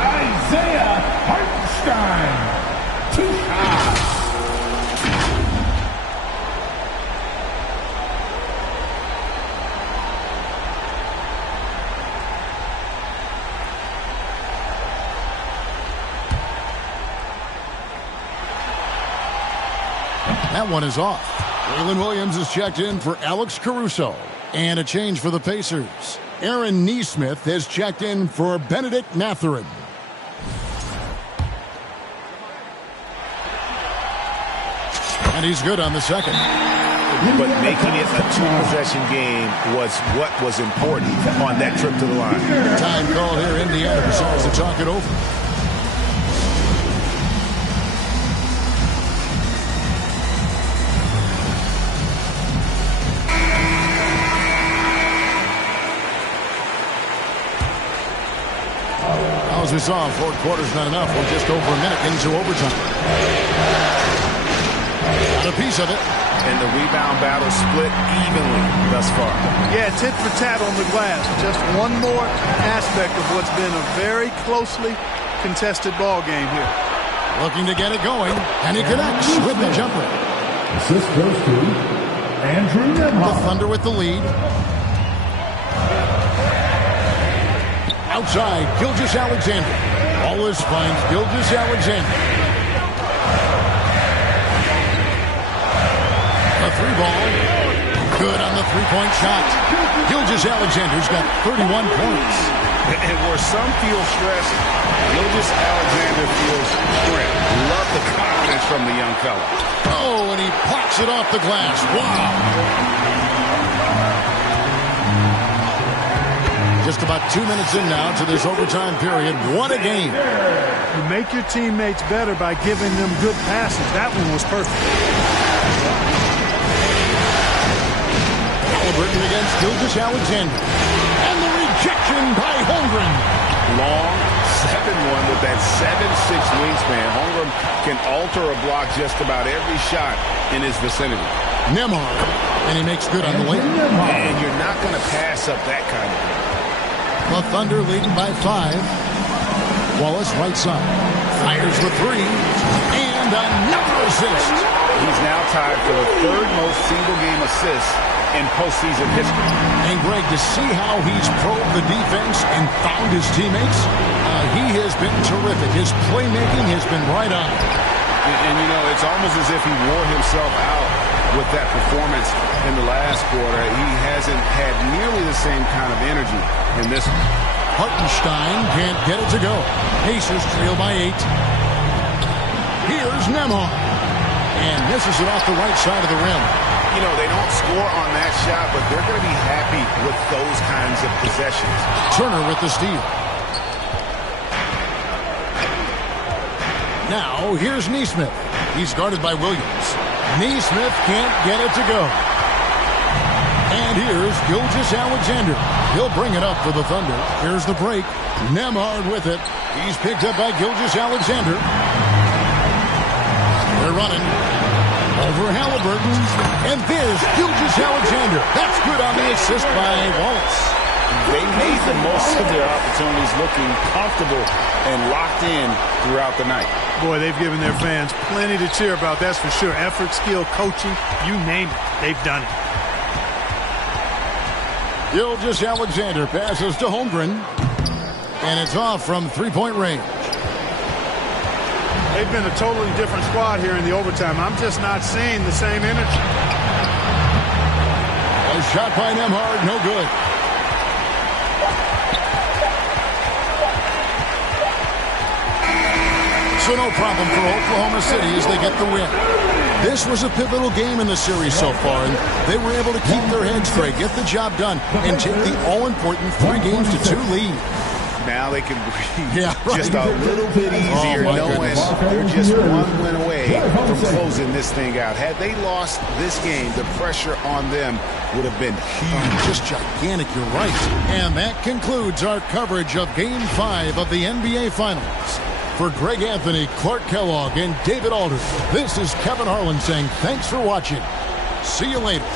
Isaiah Hartenstein. 2 shots. That one is off. Waylon Williams is checked in for Alex Caruso. And a change for the Pacers. Aaron Nesmith has checked in for Benedict Mathurin. And he's good on the second. But making it a two-possession game was what was important on that trip to the line. Time call here. Indiana decides to talk it over. As we saw, 4 quarters not enough. We're just over a minute into overtime. Got a piece of it. And the rebound battle split evenly thus far. Yeah, tit for tat on the glass. Just one more aspect of what's been a very closely contested ball game here. Looking to get it going, and he connects with the jumper. Assist goes to Andrew Nembhard. The Thunder with the lead. Outside, Gilgeous Alexander. Wallace finds Gilgeous Alexander. A 3-ball. Good on the 3-point shot. Gilgeous Alexander's got 31 points. And where some feel stressed, Gilgeous Alexander feels strength. Love the confidence from the young fella. Oh, and he pops it off the glass. Wow. Just about 2 minutes in now to this overtime period. What a game. You make your teammates better by giving them good passes. That one was perfect. Halliburton against Gilgeous Alexander. And the rejection by Holmgren. Long 7-1 with that 7'6" wingspan. Holmgren can alter a block just about every shot in his vicinity. Nembhard. And he makes good on the lane. And you're not going to pass up that kind of thing. The Thunder leading by 5. Wallace right side. Fires the 3. And another assist. He's now tied for the 3rd most single-game assists in postseason history. And Greg, to see how he's probed the defense and found his teammates, he has been terrific. His playmaking has been right on. And you know, it's almost as if he wore himself out with that performance in the last quarter. He hasn't had nearly the same kind of energy in this one. Hartenstein can't get it to go. Pacers trail by 8. Here's Nembhard. And misses it off the right side of the rim. You know, they don't score on that shot, but they're going to be happy with those kinds of possessions. Turner with the steal. Now, here's Nesmith. He's guarded by Williams. Nesmith can't get it to go. And here's Gilgeous Alexander. He'll bring it up for the Thunder. Here's the break. Nembhard with it. He's picked up by Gilgeous Alexander. They're running. Over Halliburton. And there's Gilgeous Alexander. That's good on the assist by Wallace. They made the most of their opportunities, looking comfortable and locked in throughout the night. Boy, they've given their fans plenty to cheer about, that's for sure. Effort, skill, coaching, you name it, they've done it. Gilgeous Alexander passes to Holmgren. And it's off from 3-point range. They've been a totally different squad here in the overtime. I'm just not seeing the same energy. A shot by Nembhard, no good. So no problem for Oklahoma City as they get the win. This was a pivotal game in the series so far, and they were able to keep their heads straight, get the job done, and take the all-important 3-2 lead. Now they can breathe just a little bit easier, knowing they're just one win away from closing this thing out. Had they lost this game, the pressure on them would have been huge. Just gigantic, you're right. And that concludes our coverage of Game 5 of the NBA Finals. For Greg Anthony, Clark Kellogg, and David Alder, this is Kevin Harlan saying thanks for watching. See you later.